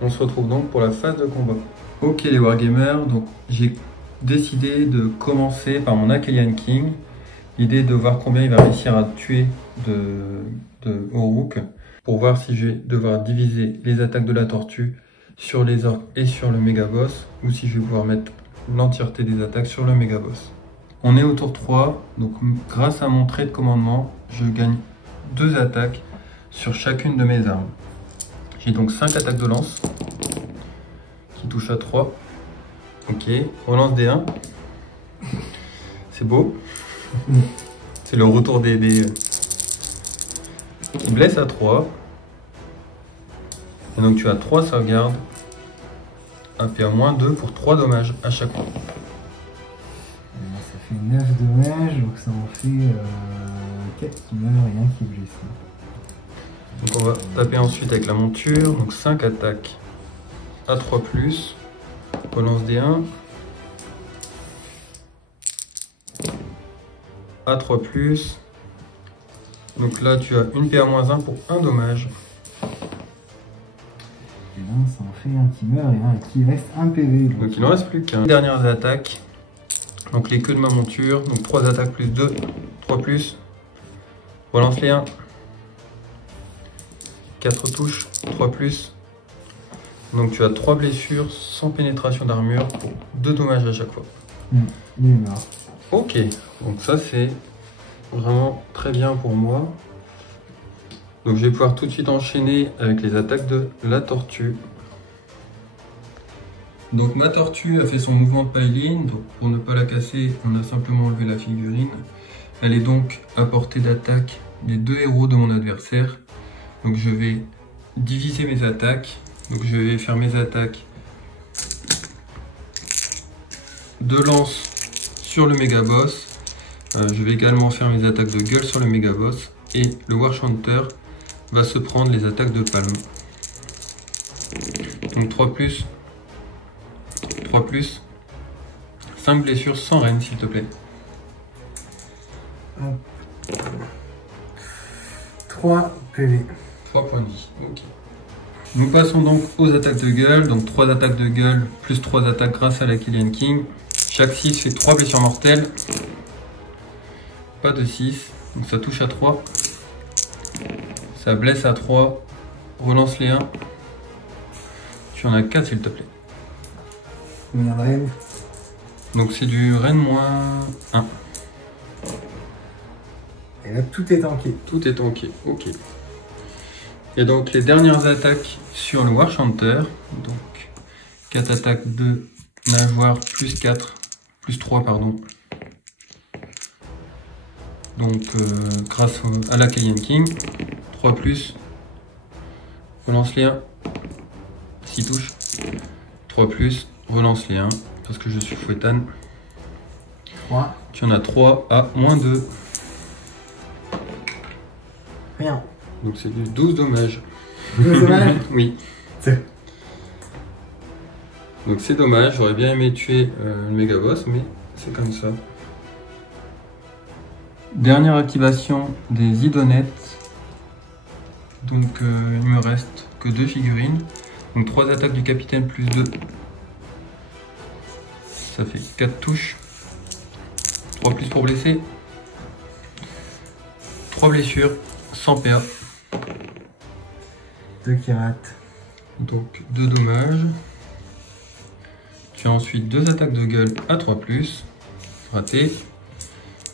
On se retrouve donc pour la phase de combat. Ok les Wargamers, donc j'ai décidé de commencer par mon Akhelian King. L'idée de voir combien il va réussir à tuer de Uruk, pour voir si je vais devoir diviser les attaques de la tortue sur les orques et sur le méga boss, ou si je vais pouvoir mettre l'entièreté des attaques sur le méga boss. On est au tour 3, donc grâce à mon trait de commandement, je gagne 2 attaques sur chacune de mes armes. J'ai donc 5 attaques de lance qui touchent à 3. Ok, relance D1. C'est beau. C'est le retour des qui blesse à 3. Et donc tu as 3 sauvegardes. Un PA-2 pour 3 dommages à chaque fois. Ça fait 9 dommages, donc ça en fait 4 qui meurent et 1 qui est blessé. Donc on va taper ensuite avec la monture. Donc 5 attaques à 3+. Relance D1. À 3+. Donc là tu as une PA-1 pour 1 dommage. Et là ça en fait un qui meurt et un qui reste 1 PV. Donc il ne reste plus qu'un. Dernières attaques. Donc les queues de ma monture. Donc 3 attaques plus 2. 3+. Relance les 1. 4 touches. 3+. Donc tu as 3 blessures sans pénétration d'armure pour 2 dommages à chaque fois. Il est mort. Ok, donc ça c'est vraiment très bien pour moi. Donc je vais pouvoir tout de suite enchaîner avec les attaques de la tortue. Donc ma tortue a fait son mouvement de pile-in, donc pour ne pas la casser, on a simplement enlevé la figurine. Elle est donc à portée d'attaque des 2 héros de mon adversaire. Donc je vais diviser mes attaques. Donc je vais faire mes attaques de lance sur le méga boss. Je vais également faire mes attaques de gueule sur le méga boss. Et le Warchanter va se prendre les attaques de palme. Donc 3+, 3+, 5 blessures sans reine s'il te plaît. 3 PV. 3 points de vie, ok. Nous passons donc aux attaques de gueule. Donc 3 attaques de gueule plus 3 attaques grâce à l'Akhelian King. Chaque 6 fait 3 blessures mortelles. Pas de 6, donc ça touche à 3. Ça blesse à 3. Relance les 1. Tu en as 4 s'il te plaît. Combien de reine? Donc c'est du reine -1. Et là tout est tanké. Tout est tanké, ok. Et donc les dernières attaques sur le Warchanter. Donc 4 attaques de nageoire plus 4, plus 3 pardon. Donc grâce à l'Akhelian King. 3+. Relance les 1. 6 touches. 3+. Relance les 1. Parce que je suis fouettane. 3. Tu en as 3 à -2. Rien. Donc c'est du 12 dommages. 12 dommages? Oui. Donc c'est dommage, j'aurais bien aimé tuer le méga boss, mais c'est comme ça. Dernière activation des idonettes. Donc il me reste que 2 figurines. Donc 3 attaques du capitaine plus 2. Ça fait 4 touches. 3+ pour blesser. 3 blessures, 100 PA. 2 qui ratent. Donc 2 dommages. Tu as ensuite 2 attaques de gueule à 3+, raté.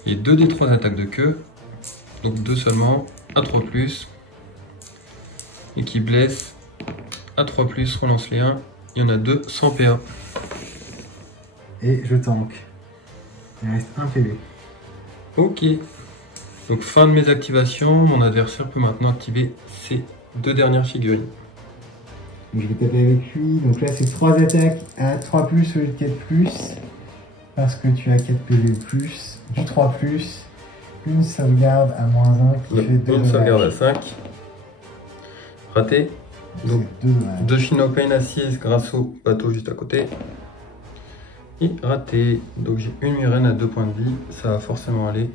Et 2 des 3 attaques de queue, donc 2 seulement, à 3+, et qui blesse à 3+, relance les 1, il y en a 2, 100 PA. Et je tank. Il reste 1 PV. Ok, donc fin de mes activations, mon adversaire peut maintenant activer ses 2 dernières figurines. Donc je vais taper avec lui. Donc là c'est 3 attaques à 3+ au lieu de 4+. Parce que tu as 4 PV plus, du 3+, une sauvegarde à -1 qui fait 2 Une sauvegarde à 5. Raté. Donc 2 Shinopane à 6 grâce au bateau juste à côté. Et raté. Donc j'ai une Murène à 2 points de vie. Ça va forcément aller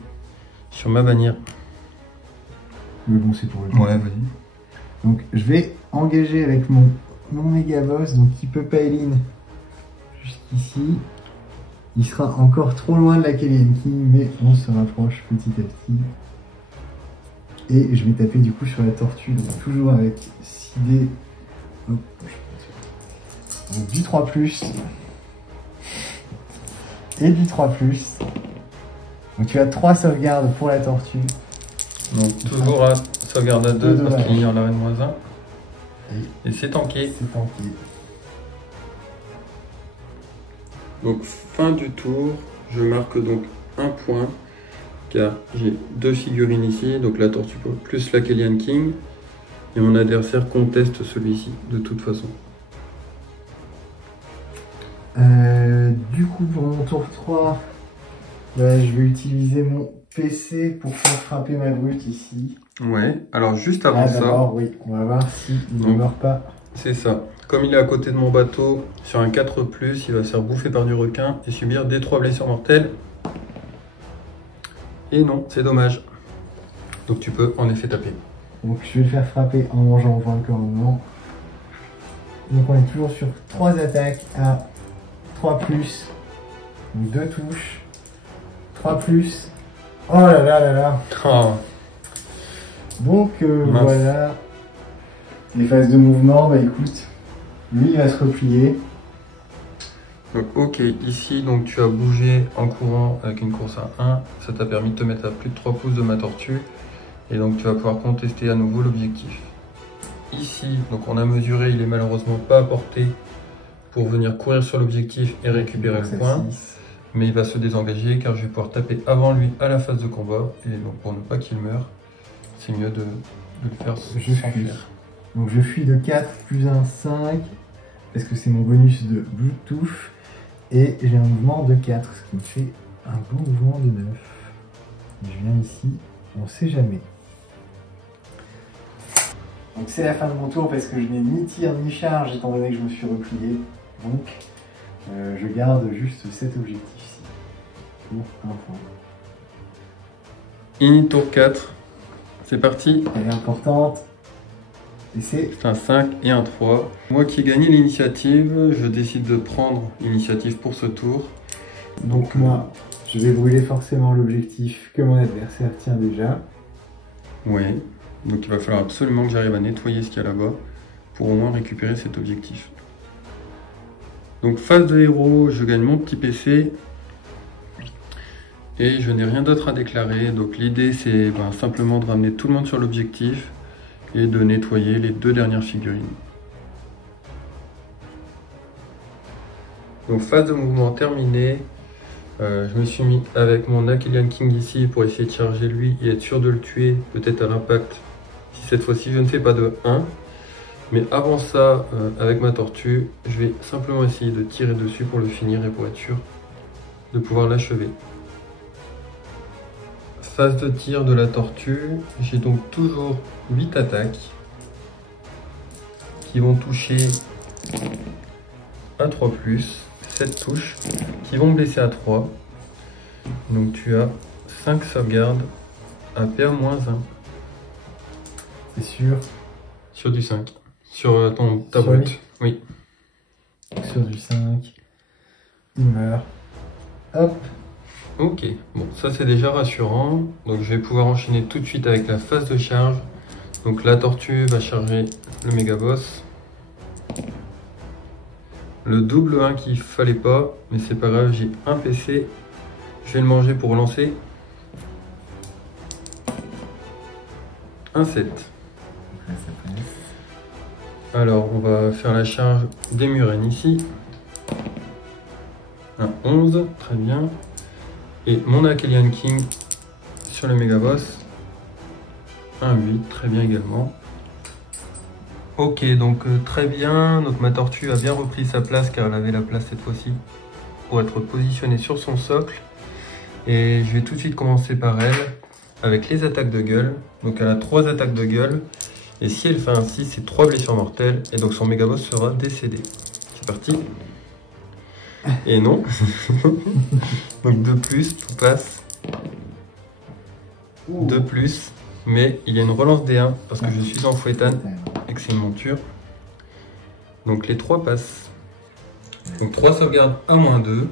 sur ma bannière. Mais bon c'est pour le temps. Ouais, vas-y. Donc je vais engager avec mon mon méga boss, donc qui peut pile-in jusqu'ici. Il sera encore trop loin de la Kellyan King, mais on se rapproche petit à petit. Et je vais taper du coup sur la tortue, donc toujours avec 6D. Hop. Donc du 3+. Et du 3+. Donc tu as 3 sauvegardes pour la tortue. Donc toujours à sauvegarde à 2 parce qu'il y en a une moins 1. Et c'est tanké. C'est tanké. Donc fin du tour, je marque donc un point car j'ai 2 figurines ici, donc la tortue plus la Kellyan King, et mon adversaire conteste celui-ci de toute façon. Du coup pour mon tour 3, je vais utiliser mon PC pour faire frapper ma brute ici. Ouais, alors juste avant ça, oui, on va voir s'il ne meurt pas. C'est ça. Comme il est à côté de mon bateau, sur un 4+, il va se faire bouffer par du requin et subir des 3 blessures mortelles. Et non, c'est dommage. Donc tu peux en effet taper. Donc je vais le faire frapper en mangeant au point de commandement. Donc on est toujours sur 3 attaques à 3+, donc 2 touches, 3+. Oh là là là là. Oh. Donc voilà. Les phases de mouvement, bah écoute, lui il va se replier. Donc ok, ici donc tu as bougé en courant avec une course à 1, ça t'a permis de te mettre à plus de 3 pouces de ma tortue, et donc tu vas pouvoir contester à nouveau l'objectif. Ici, donc on a mesuré, il est malheureusement pas à portée pour venir courir sur l'objectif et récupérer le point, mais il va se désengager car je vais pouvoir taper avant lui à la phase de combat, et donc pour ne pas qu'il meure, c'est mieux de le faire s'enfuir. Donc je fuis de 4 plus 1, 5, parce que c'est mon bonus de Bluetooth. Et j'ai un mouvement de 4, ce qui me fait un bon mouvement de 9. Et je viens ici, on sait jamais. Donc c'est la fin de mon tour parce que je n'ai ni tir ni charge étant donné que je me suis replié. Donc je garde juste cet objectif-ci. Pour un point. Init tour 4, c'est parti. Elle est importante. Et c'est un 5 et un 3. Moi qui ai gagné l'initiative, je décide de prendre l'initiative pour ce tour. Donc moi, je vais brûler forcément l'objectif que mon adversaire tient déjà. Ouais, donc il va falloir absolument que j'arrive à nettoyer ce qu'il y a là-bas pour au moins récupérer cet objectif. Donc phase de héros, je gagne mon petit PC. Et je n'ai rien d'autre à déclarer. Donc l'idée c'est simplement de ramener tout le monde sur l'objectif et de nettoyer les 2 dernières figurines. Donc phase de mouvement terminée. Je me suis mis avec mon Kellyan King ici pour essayer de charger lui et être sûr de le tuer, peut-être à l'impact, si cette fois-ci je ne fais pas de 1. Mais avant ça, avec ma tortue, je vais simplement essayer de tirer dessus pour le finir et pour être sûr de pouvoir l'achever. Phase de tir de la tortue, j'ai donc toujours 8 attaques qui vont toucher à 3+, 7 touches qui vont blesser à 3. Donc tu as 5 sauvegardes à PA-1. C'est sûr. Sur du 5. Sur ta brute. Oui. Sur du 5. Il meurt. Hop. Ok, bon ça c'est déjà rassurant, donc je vais pouvoir enchaîner tout de suite avec la phase de charge. Donc la tortue va charger le méga boss. Le double 1 qu'il fallait pas, mais c'est pas grave, j'ai un PC. Je vais le manger pour relancer. Un 7. Alors on va faire la charge des murènes ici. Un 11, très bien. Et mon Kellyan King sur le méga boss. Un 8, très bien également. Ok, donc très bien. Donc ma tortue a bien repris sa place car elle avait la place cette fois-ci pour être positionnée sur son socle. Et je vais tout de suite commencer par elle avec les attaques de gueule. Donc elle a 3 attaques de gueule. Et si elle fait un 6, c'est 3 blessures mortelles. Et donc son méga boss sera décédé. C'est parti. Et non. Donc 2+, tout passe. 2+, mais il y a une relance D1 parce que je suis en fouettane et que c'est une monture. Donc les 3 passent. Donc 3 sauvegardes à -2.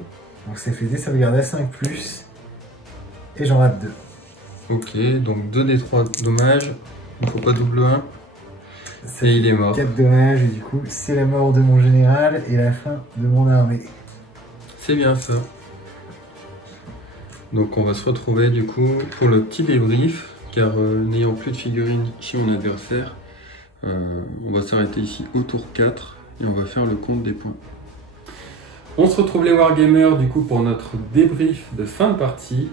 Donc ça fait des sauvegardes à 5+, et j'en rate 2. Ok, donc 2 des 3 dommages. Il ne faut pas double 1. Et il est mort. 4 dommages, et du coup, c'est la mort de mon général et la fin de mon armée. C'est bien ça. Donc on va se retrouver du coup pour le petit débrief, car n'ayant plus de figurines chez mon adversaire, on va s'arrêter ici au tour 4 et on va faire le compte des points. On se retrouve les Wargamers du coup pour notre débrief de fin de partie.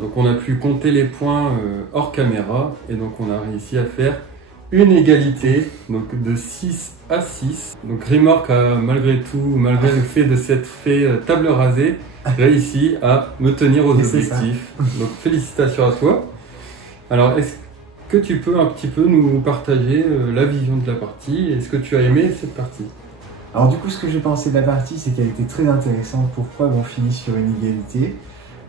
Donc on a pu compter les points hors caméra et donc on a réussi à faire une égalité, donc de 6 à 6. Donc Grimork a malgré tout, malgré le fait de s'être fait table rasée, réussi à me tenir aux objectifs. Donc félicitations à toi. Alors est-ce que tu peux un petit peu nous partager la vision de la partie? Est-ce que tu as aimé cette partie? Alors du coup, ce que j'ai pensé de la partie, c'est qu'elle était très intéressante. Pourquoi on finit sur une égalité?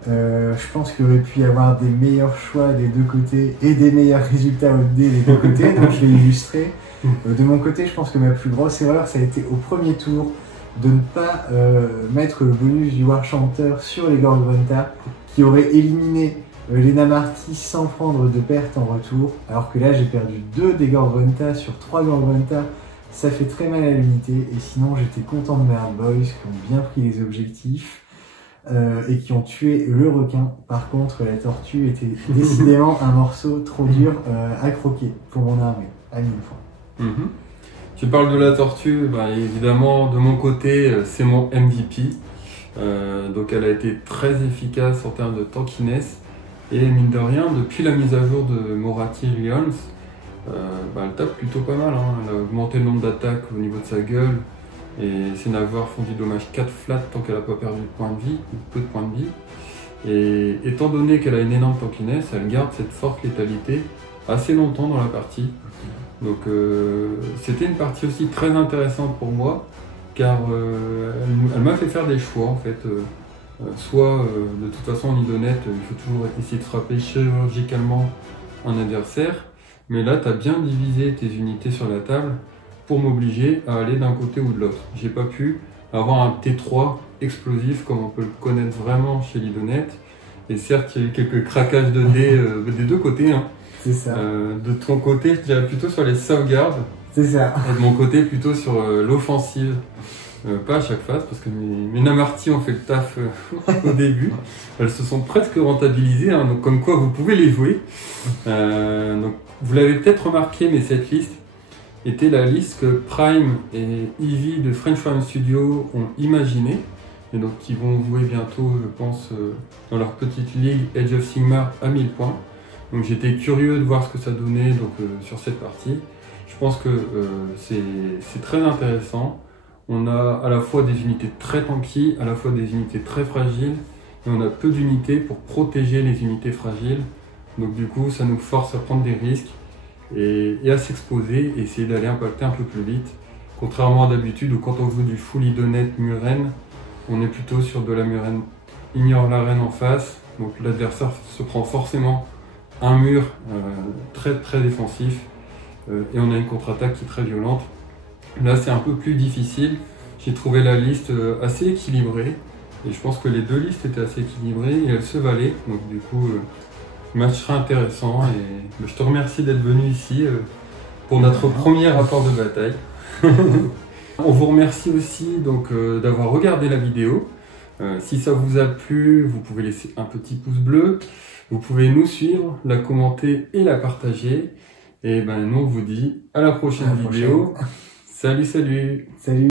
Je pense qu'il aurait pu y avoir des meilleurs choix des deux côtés et des meilleurs résultats au dé des deux côtés, donc je vais illustrer. De mon côté, je pense que ma plus grosse erreur, ça a été au premier tour de ne pas mettre le bonus du War Chanter sur les Gorgrunta, qui aurait éliminé les Namartis sans prendre de perte en retour, alors que là j'ai perdu 2 des Gorgrunta sur 3 Gorgrunta. Ça fait très mal à l'unité, et sinon j'étais content de mes Hard Boys qui ont bien pris les objectifs et qui ont tué le requin. Par contre, la tortue était décidément un morceau trop dur à croquer pour mon armée, à 1000 fois. Tu parles de la tortue, bah, évidemment de mon côté c'est mon MVP, donc elle a été très efficace en termes de tankiness, et mine de rien, depuis la mise à jour de Morathi Realms, elle tape plutôt pas mal, hein. Elle a augmenté le nombre d'attaques au niveau de sa gueule, et ses navires font du dommage 4 flat tant qu'elle n'a pas perdu de points de vie, ou peu de points de vie. Et étant donné qu'elle a une énorme tankiness, elle garde cette forte létalité assez longtemps dans la partie. Donc c'était une partie aussi très intéressante pour moi, car elle m'a fait faire des choix en fait. Soit de toute façon en idonette, il faut toujours essayer de frapper chirurgicalement un adversaire, mais là tu as bien divisé tes unités sur la table pour m'obliger à aller d'un côté ou de l'autre. J'ai pas pu avoir un T3 explosif comme on peut le connaître vraiment chez l'idonette, et certes il y a eu quelques craquages de dés des deux côtés, hein. C'est ça. De ton côté, je dirais plutôt sur les sauvegardes. C'est ça. Et de mon côté, plutôt sur l'offensive. Pas à chaque phase, parce que mes Namartis ont fait le taf au début. Elles se sont presque rentabilisées, hein, donc comme quoi vous pouvez les jouer. Donc, vous l'avez peut-être remarqué, mais cette liste était la liste que Prime et Eevee de French Farm Studio ont imaginée. Et donc, qui vont jouer bientôt, je pense, dans leur petite ligue Age of Sigmar à 1000 points. Donc j'étais curieux de voir ce que ça donnait donc, sur cette partie. Je pense que c'est très intéressant. On a à la fois des unités très tanky, à la fois des unités très fragiles, et on a peu d'unités pour protéger les unités fragiles. Donc du coup, ça nous force à prendre des risques et à s'exposer et essayer d'aller impacter un peu plus vite. Contrairement à d'habitude où quand on joue du full idonette Muren, on est plutôt sur de la Muren ignore la reine en face. Donc l'adversaire se prend forcément un mur très défensif et on a une contre-attaque qui est très violente. Là c'est un peu plus difficile. J'ai trouvé la liste assez équilibrée et je pense que les deux listes étaient assez équilibrées et elles se valaient. Donc du coup le match sera intéressant et je te remercie d'être venu ici pour notre premier rapport de bataille. On vous remercie aussi donc d'avoir regardé la vidéo. Si ça vous a plu, vous pouvez laisser un petit pouce bleu. Vous pouvez nous suivre, la commenter et la partager. Et ben nous on vous dit à la prochaine vidéo. Salut. Salut.